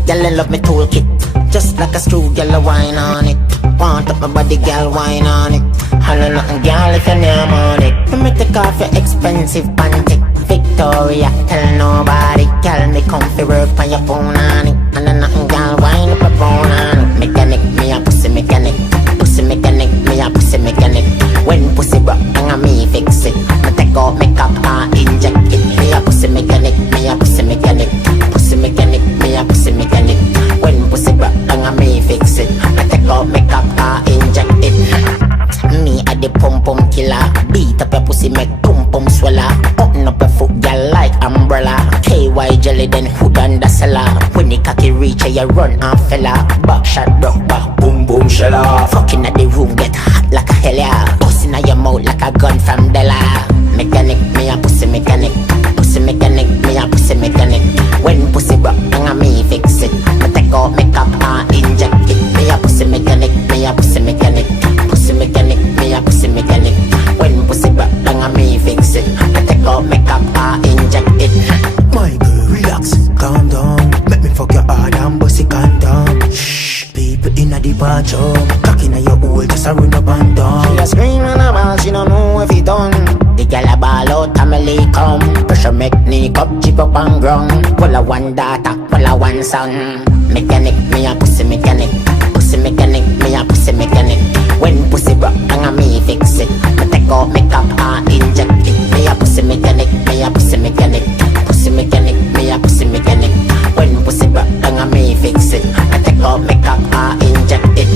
Girl, I love me toolkit. Just like a screw, girl, I wine on it. Want up my body, girl, wine on it. Holla nothing, girl, if your name on it. Let me take off your expensive panty. Victoria, tell nobody. Girl, me comfy work on your phone on it. And then nothing, girl, wine up a bone on it. Mechanic, me a pussy mechanic. Pussy mechanic, me a pussy mechanic. When pussy broke, and me fix it. I take out makeup, I inject it. Me a pussy mechanic, me a pussy mechanic. Pussy mechanic, me a pussy mechanic. When pussy broke, and me fix it. I take out makeup, I inject it. Me a the pum pum killer. Beat up your pussy, make pum pum swallow. Open up your foot, girl, like umbrella. KY jelly, then hood and the cellar. When the cocky reach, you run and fella. Back shot, broke back, boom boom shella. Fucking at the room, get hot like a hell yeah. Busting at your mouth like a gun from Della. Mechanic, me a pussy mechanic. Pussy mechanic, me a pussy mechanic. When pussy broke, and me fix it. I take out makeup, I inject it. Me a pussy mechanic, me a pussy mechanic. Pussy mechanic, me a pussy mechanic. When pussy broke, and me fix it. I take out makeup, I inject it. My girl, relax, calm down. Make me fuck your hard and bust it condom. Shh, people inna the bathroom. Cock inna your hole, just a run up and down. She a scream and a ball, she don't know if it done. The girl a ball out, family come. Pressure make knee cup, chip up and ground. Well a one daughter, well a one son. Mechanic, me a pussy mechanic. Pussy mechanic, me a pussy mechanic. When pussy broke, and me fix it. I take out makeup, I inject it. Me a pussy mechanic, me a pussy mechanic. Pussy mechanic, me a pussy mechanic. When pussy broke, and me fix it. I take out makeup, I inject it.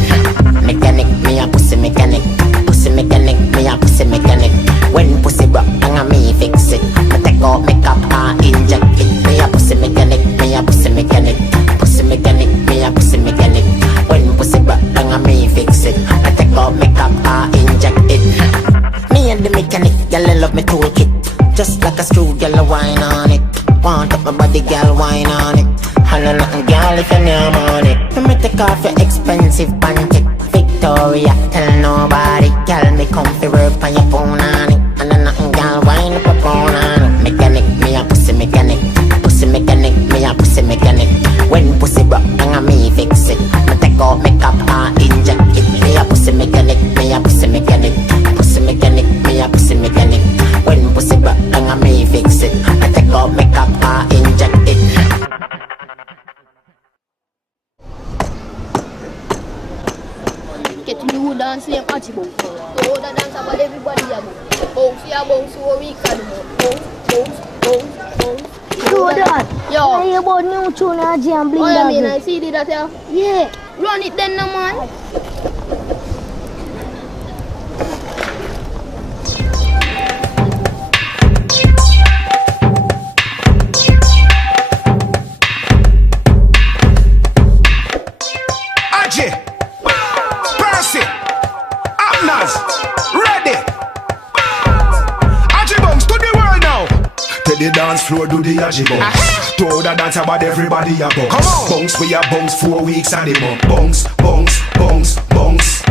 Mechanic, me a pussy mechanic. Pussy mechanic, me a pussy mechanic. When pussy broke, and me fix it. I take out makeup, I inject it. Me a pussy mechanic, me a pussy mechanic. Pussy mechanic, me a pussy mechanic. When pussy broke, and me fix it. I take out makeup, I inject it. Me and the mechanic, girl, I love me toolkit. Just like a screw, girl, I wine on it. Want up my body, girl, wine on it. Holla nothing, girl, if your name on it. Let me take off your expensive panty. Victoria, tell nobody. Girl, me comfy work on your phone on it. And then nothing, girl, wine up a phone on it. Mechanic, me a pussy mechanic. Pussy mechanic, me a pussy mechanic. When pussy broke, and me fix it. I take out makeup, I inject it. Me a pussy mechanic, me a pussy mechanic. Pussy mechanic, me a pussy mechanic. When pussy broke, and me fix it. I take out makeup, I inject it. Get to you dance like Archibald. So that dance about everybody a bounce, yeah, bounce so we can bounce. Do that. Yo. I hear about new tune and jam bling. Oh, you mean I see that yeah? Yeah. Run it then, no man. the dance floor, do the ajibo. Throw the dance about everybody a go. Bounce we a bounce 4 weeks and the month. Bounce, bounce, bounce, bounce.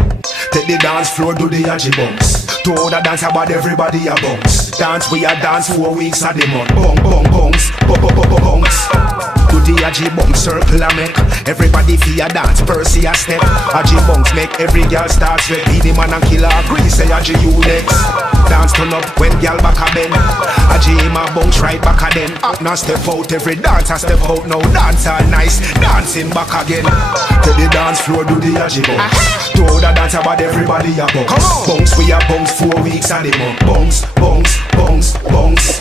Take the dance floor, do the aji bounce. Throw the dance about everybody a bounce. Dance we a dance 4 weeks of the month. Bounce, bounce, bounce, bounce. Do the aji bounce, circle a make. Everybody feel a dance, Percy a step. Aji bounce make every girl start sweat. Be the man and killer, agree say aji you next. Dance turn up when girl back a bend. Aji him a bounce right back a then. Up now step out, every dancer step out now. Dance all nice, dancing back again. Take the dance floor, do the aji bounce. Throw the dance about everybody a bounce. Bounce we a bounce 4 weeks of the month. Bounce, bounce, bounce, bounce.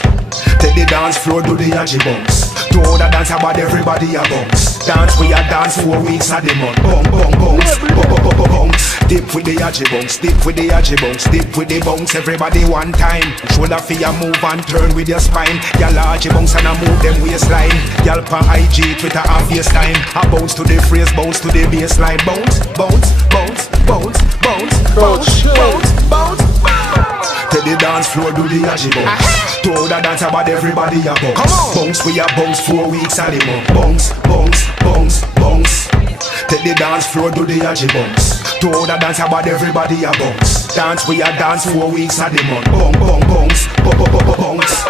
Take the dance floor, do the aji bounce. Throw the dance about everybody a bounce. Dance we a dance 4 weeks of the month. Bounce, bounce, bounce, bounce. Dip with the aji bounce, dip with the aji bounce, dip with the bounce. Everybody one time. Shoulder for your move and turn with your spine. Y'all aji bounce and a move them waistline. Y'all pa IG, Twitter and FaceTime. A bounce to the phrase, bounce to the baseline. Bounce, bounce, bounce, bounce, bounce, bounce, bounce, bounce. Take the dance floor, do the aji bounce. Throw the dance about everybody a bounce. Bounce we a bounce 4 weeks of the month. Bounce, bounce, bounce, bounce. Take the dance floor, do the aji bounce. Throw the dance about everybody a bounce. Dance we a dance 4 weeks of the month. Bounce, bounce, bounce, bounce.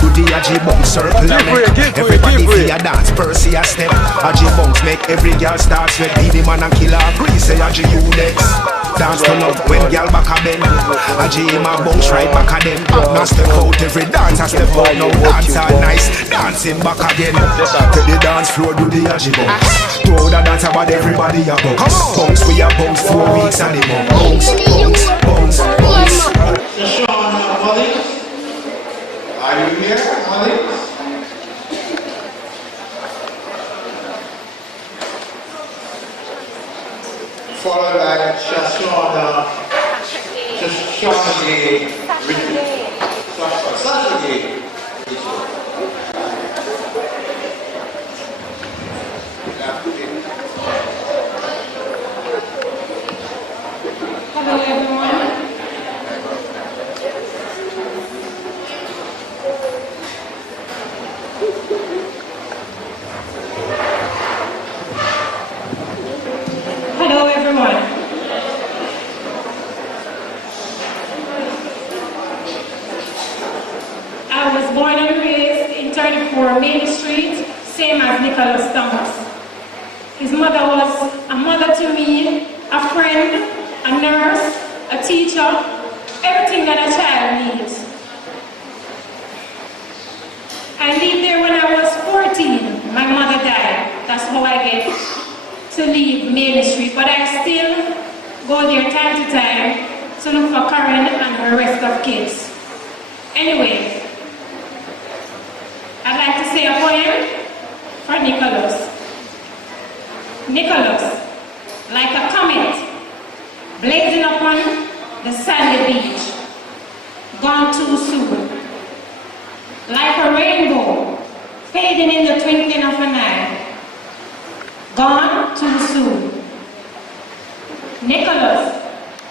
Do the aji bounce, circle a make. Everybody feel a dance, Percy a step. Aji bounce make every girl start sweat. Be the man and killer, agree say aji you next. Dance turn up when girl back a bend. Aji him a bounce right back a them. Now step out, every dancer step out. Now dance all nice, dancing back again. Take the dance floor, do the aji bounce. Throw the dance about everybody a bounce. Bounce we a bounce 4 weeks and the month. Bounce, bounce, bounce, bounce. Sean Mullins, are you here, Mullins? Followed by Shashona Saturday. Hello everyone. Hello everyone. I was born and raised in 34 Main Street, same as Nicholas Thomas. His mother was a mother to me, a friend, a nurse, a teacher, everything that a child needs. I lived there when I was 14. My mother died. That's how I get to leave Main Street, but I still go there time to time to look for Karen and her rest of kids. Anyway, I'd like to say a poem for Nicholas. Nicholas, like a comet, blazing upon the sandy beach, gone too soon. Like a rainbow, fading in the twinkling of an eye, gone too soon. Nicholas,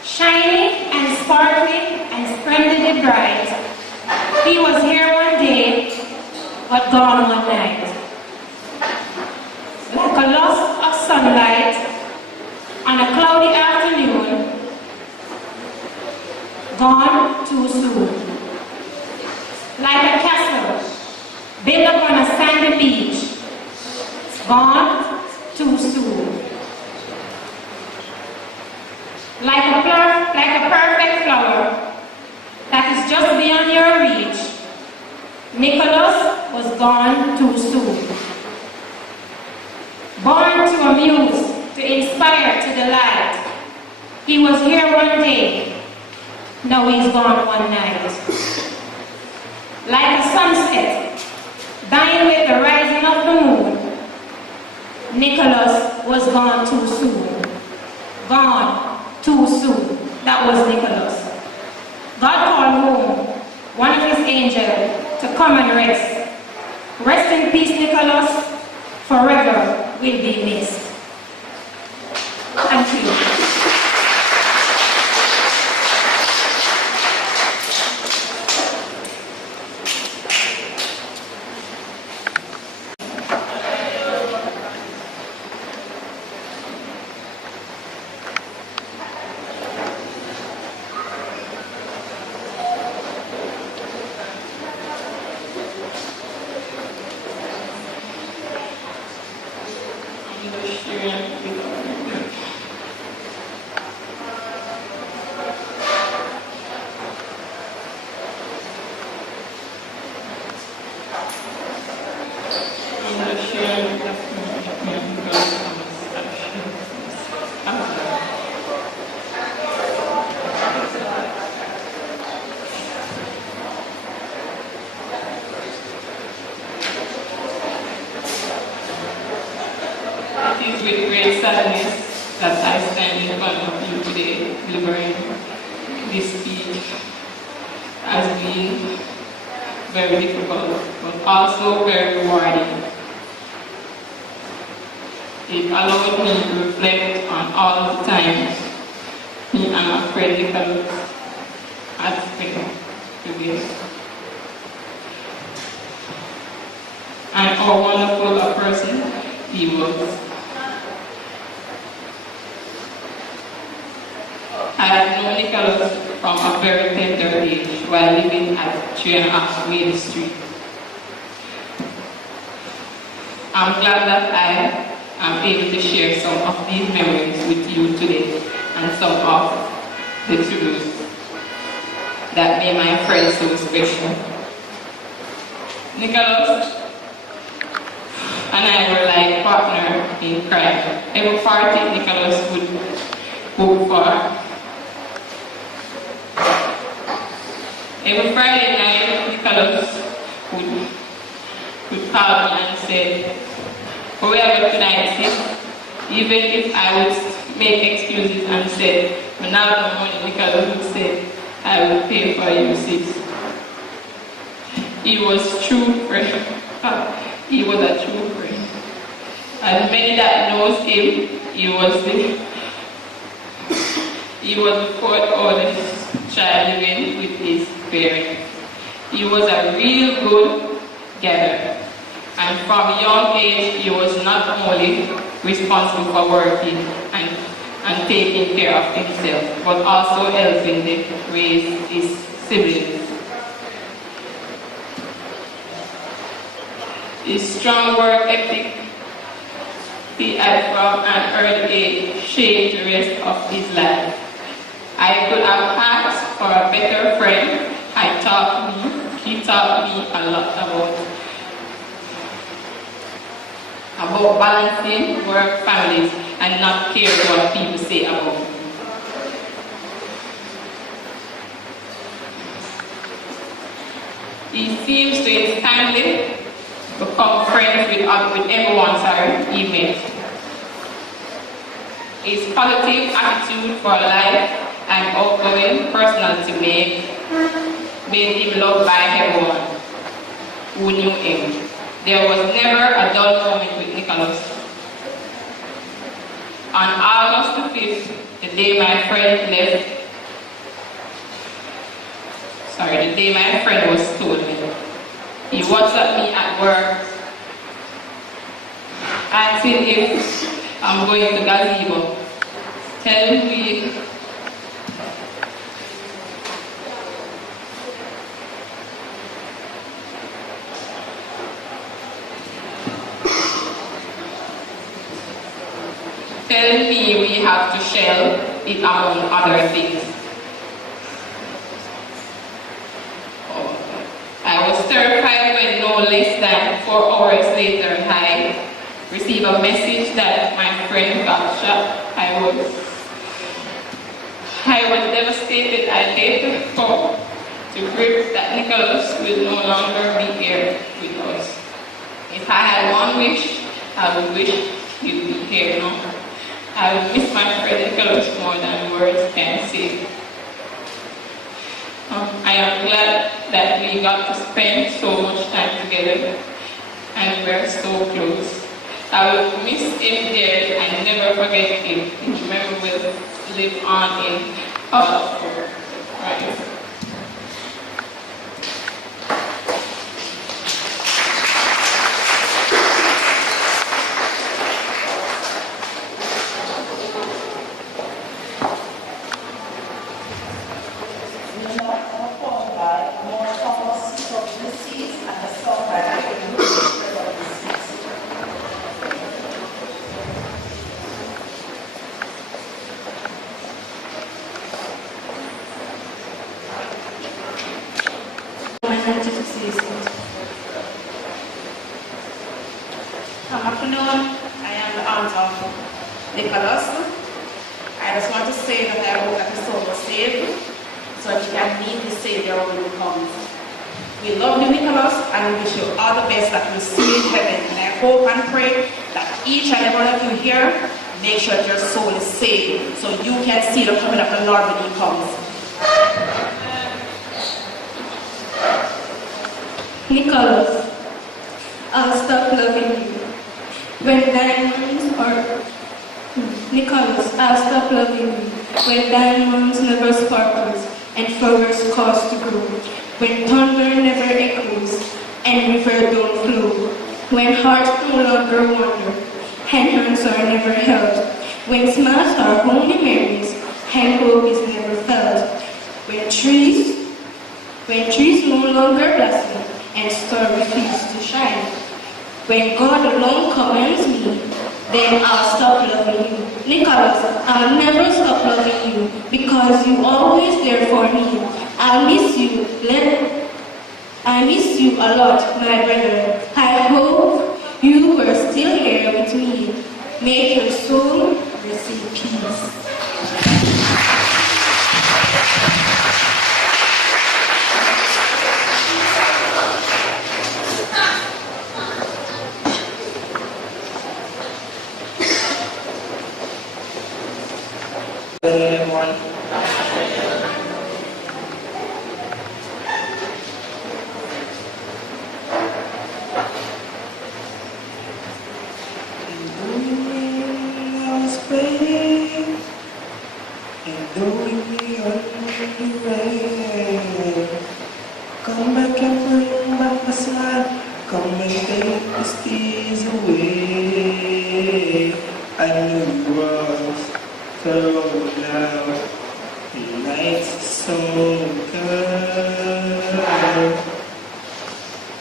shiny and sparkling and splendidly bright, he was here one day, but gone one night. Like a loss of sunlight on a cloudy afternoon, gone too soon. Like a castle built upon a sandy beach, gone too soon. Like a perfect flower that is just beyond your reach, Nicholas was gone too soon. Born to amuse, to inspire, to delight, he was here one day, now he's gone one night. Like a sunset, dying with the rising of the moon, Nicholas was gone too soon. Gone too soon. That was Nicholas. God called home one of his angels to come and rest. Rest in peace, Nicholas. Forever will be missed. Thank you. It is with great sadness that I stand in front of you today, delivering this speech. Has been very difficult, but also very rewarding. It allowed me to reflect on all the times me and my friend Nicholas had spent together. And how wonderful a person he was. I had known Nicholas from a very tender age while living at 3.5 Main Street. I'm glad that I am able to share some of these memories with you today and some of the truths that made my friend so special. Nicholas and I were like partners in crime. Every party Nicholas would book for. Every Friday night, Nicholas would call me and say, "We are going tonight, see?" Even if I would make excuses and say, "But now the money," Nicholas would say, "I will pay for you, sis." He was true friend. He was a true friend. As many that knows him, he was the fourth oldest child living with his parents. He was a real good gatherer, and from a young age he was not only responsible for working and taking care of himself, but also helping to raise his siblings. His strong work ethic he had from an early age shaped the rest of his life. I could have asked for a better friend. He taught me a lot about balancing work, families, and not caring what people say about me. He seems to instantly become friends with everyone he met. His positive attitude for life and outgoing personality made him loved by everyone who knew him. There was never a dull moment with Nicholas. On August the 5th, the day my friend was stolen, he WhatsApped me at work asking if I'm going to Gazebo, telling me we have to shell it among other things. I was terrified when no less than 4 hours later I received a message that my friend got shot. I was devastated. I later thought to grip that Nicholas will no longer be here with us. If I had one wish, I would wish he'd be here now. I would miss my friend Nicholas more than words can say. I am glad that we got to spend so much time together and we're so close. I will miss him dearly and never forget him. His memory will live on in us forever. afternoon. I am the aunt of Nicholas. I just want to say that I hope that his soul was saved so that he can meet the Savior when he comes. We love you, Nicholas, and we wish you all the best that you see in heaven. And I hope and pray that each and every one of you here make sure that your soul is saved so you can see the coming of the Lord when he comes. Nicholas, I'll stop loving you when diamonds are... Nicholas, I'll stop loving you when diamonds never sparkles and flowers cause to grow, when thunder never echoes and river don't flow, when hearts no longer wander and hands are never held, when smiles are only memories and hope is never felt, when trees no longer blossom and star refuse to shine. When God alone commands me, then I'll stop loving you. Nicholas, I'll never stop loving you because you always there for me. I'll miss you. I miss you a lot, my brother. I hope you were still here with me. Make your soul rest in peace. Everyone. I was praying and doing me on the rain. Come back and bring back my smile. Come and take the tears away. I knew it was so loud, the night's so good.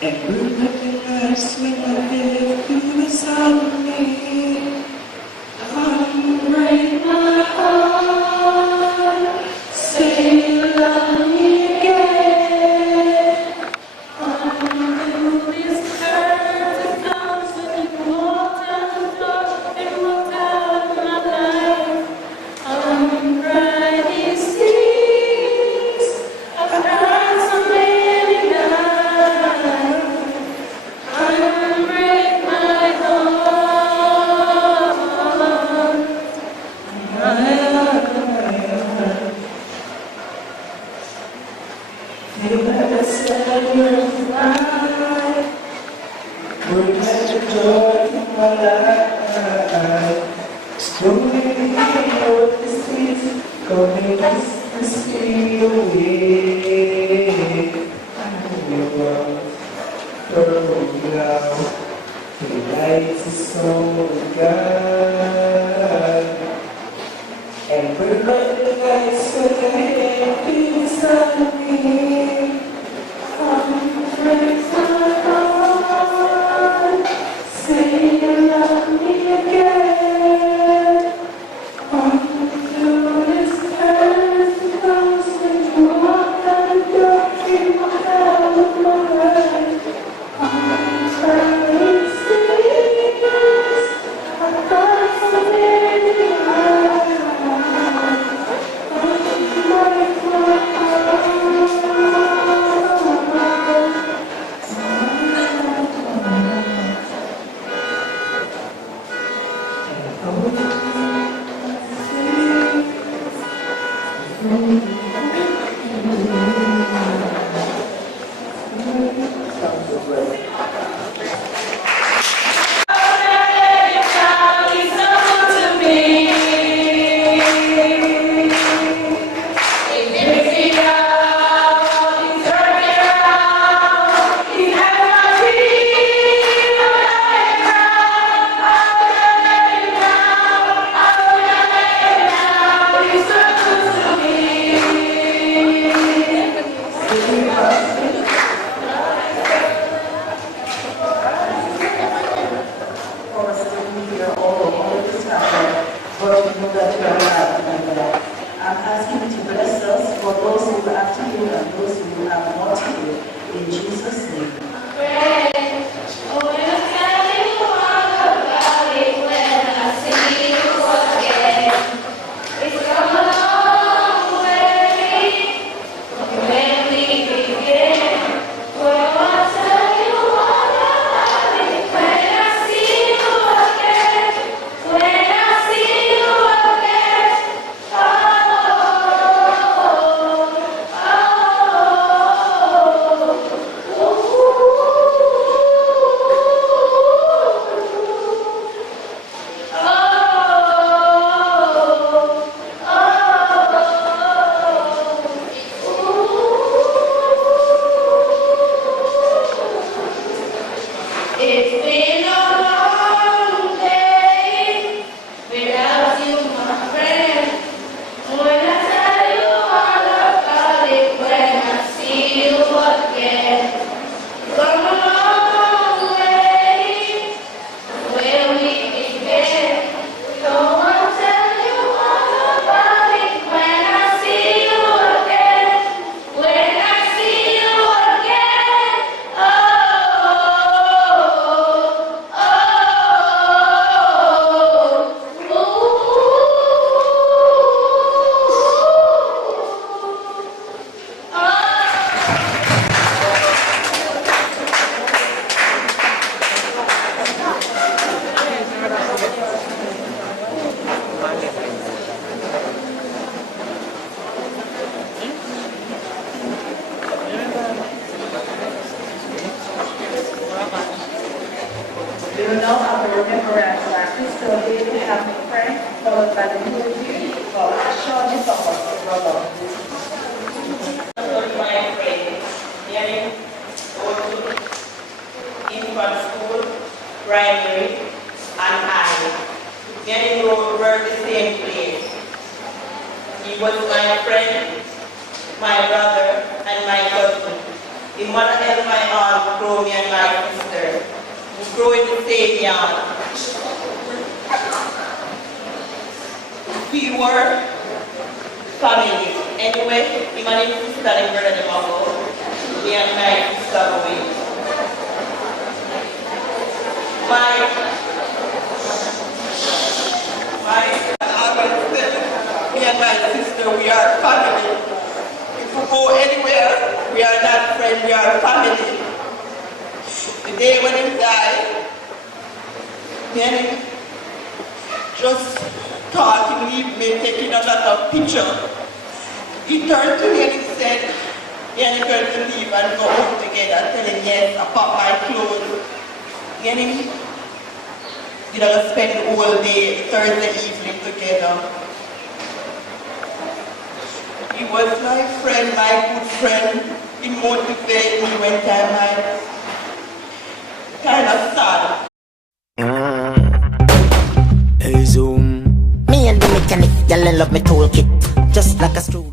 And bring back the nights when I live through the sound of me. Break my heart, say you love me again. Undo this curtain, comes when you walk down the door and walk out of my life. Unwrite these things, I've cried so many nights. Unbreak my heart. You never said you're right. Bring back the joy in my life. Slowly heal the seas, coming the sea away. I know you was perfect now. The lights are so bright. And bring back the lights so the head inside of me. Breaks my heart. Say you love me again. Undo this earth, comes when you walk out the door, keep my head with my right. Untiring stairs, I thought so many nights. Unbreak my heart. In Jesus' name. It's been a long day without you, my friend. When I tell you all about it, when I see you again, come a long way where we began. So I'll tell you all about it when I see you again. When I see you again, oh, oh, You will now have a remembrance practice, so they will have a friend followed by the movie for a short song of brother. My friend, nearly go to infant school, primary, and high. Nearly were the same place. He was my friend, my brother, and my cousin. The mother held my aunt, Chloe, and my sister. We grew in the same yard. We were family. Anyway, him and his sister and brother them all go. Me and my sister away. Me and my sister, we are family. If we go anywhere, we are not friends, we are family. The day when he died, me and him just thought he leave me taking a lot of pictures. He turned to me and he said, me and him going to leave and go home together. I tell him, yes, I packed my clothes. Me and him did not spend the whole day, Thursday evening together. He was my friend, my good friend. He motivated me when I kind of sad. Hey Zoom. Me and the mechanic, y'all love me toolkit, just like a screw.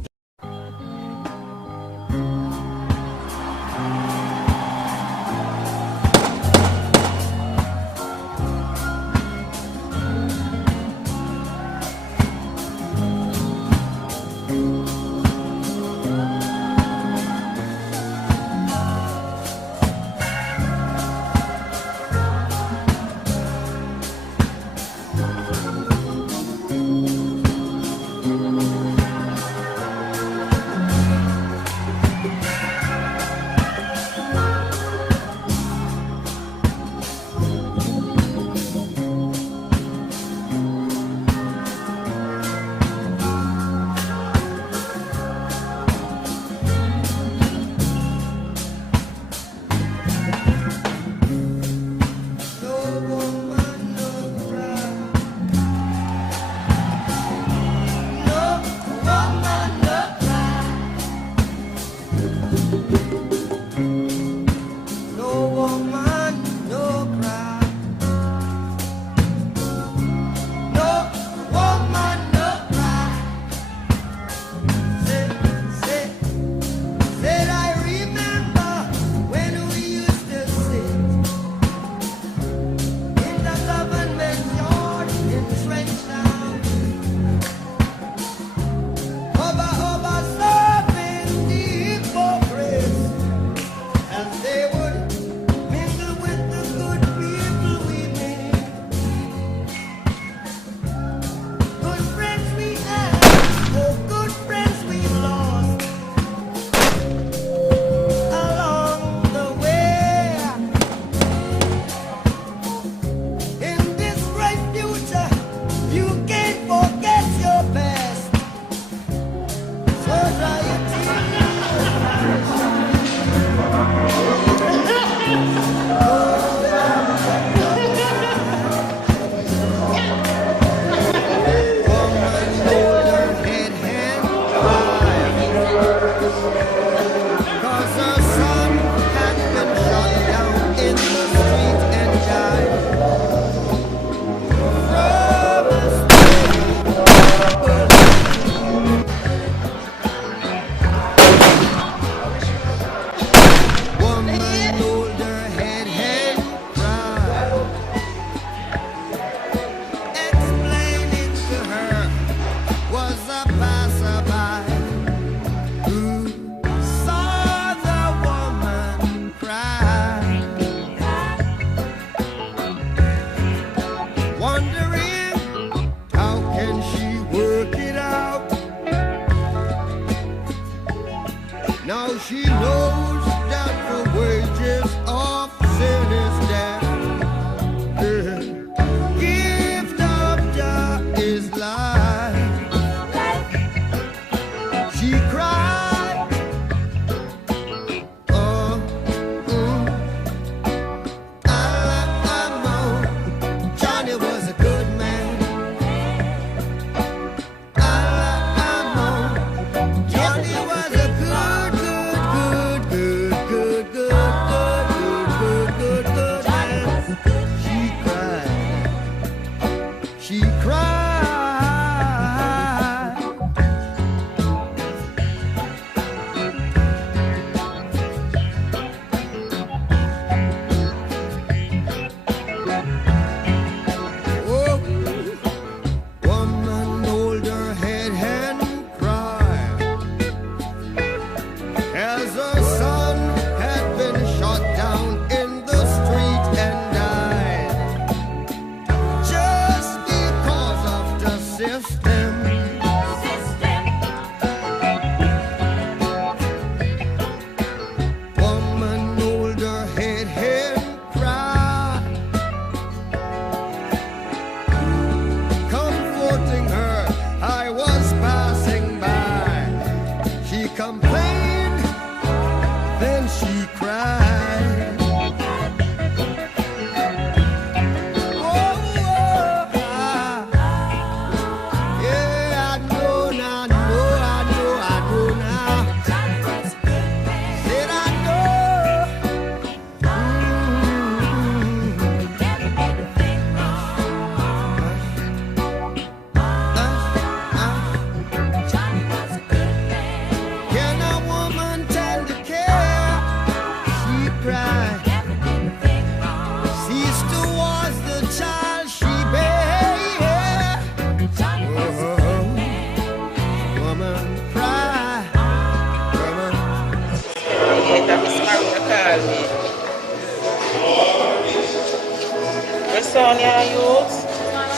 your son, your youth.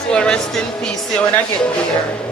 So rest in peace, see when I get there.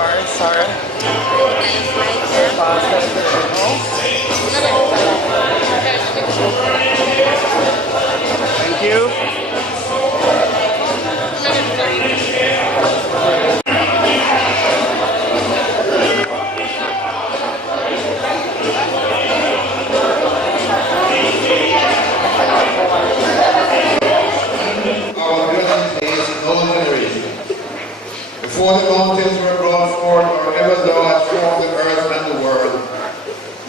sorry. Thank you. Our present days in all generation. Before the mountains were brought forth, or ever thou hast formed the earth and the world,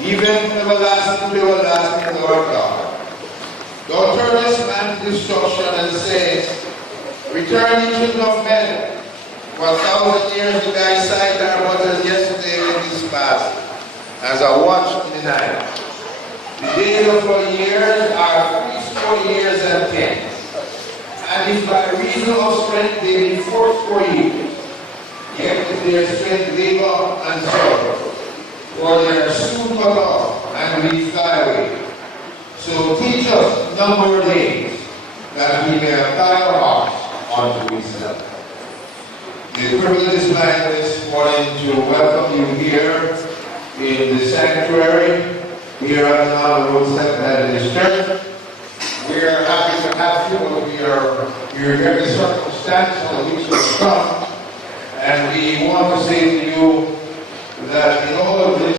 even from everlasting to everlasting, Lord God. Thou turnest man to destruction and sayest, return ye children of men, for 1,000 years in thy sight are but as yesterday in this past, as a watch in the night. The days of our years are 80 years and 10. And if by reason of strength they be 4 years, yet if their strength labor and sorrow, for they are soon cut off and we fly away. So teach us number days, that we may apply our hearts unto wisdom. The privilege is mine this morning to welcome you here in the sanctuary, here at the Mount Roadside Methodist Church. We are happy to have you, but we are very circumstantial which will come. And we want to say to you that in all of this,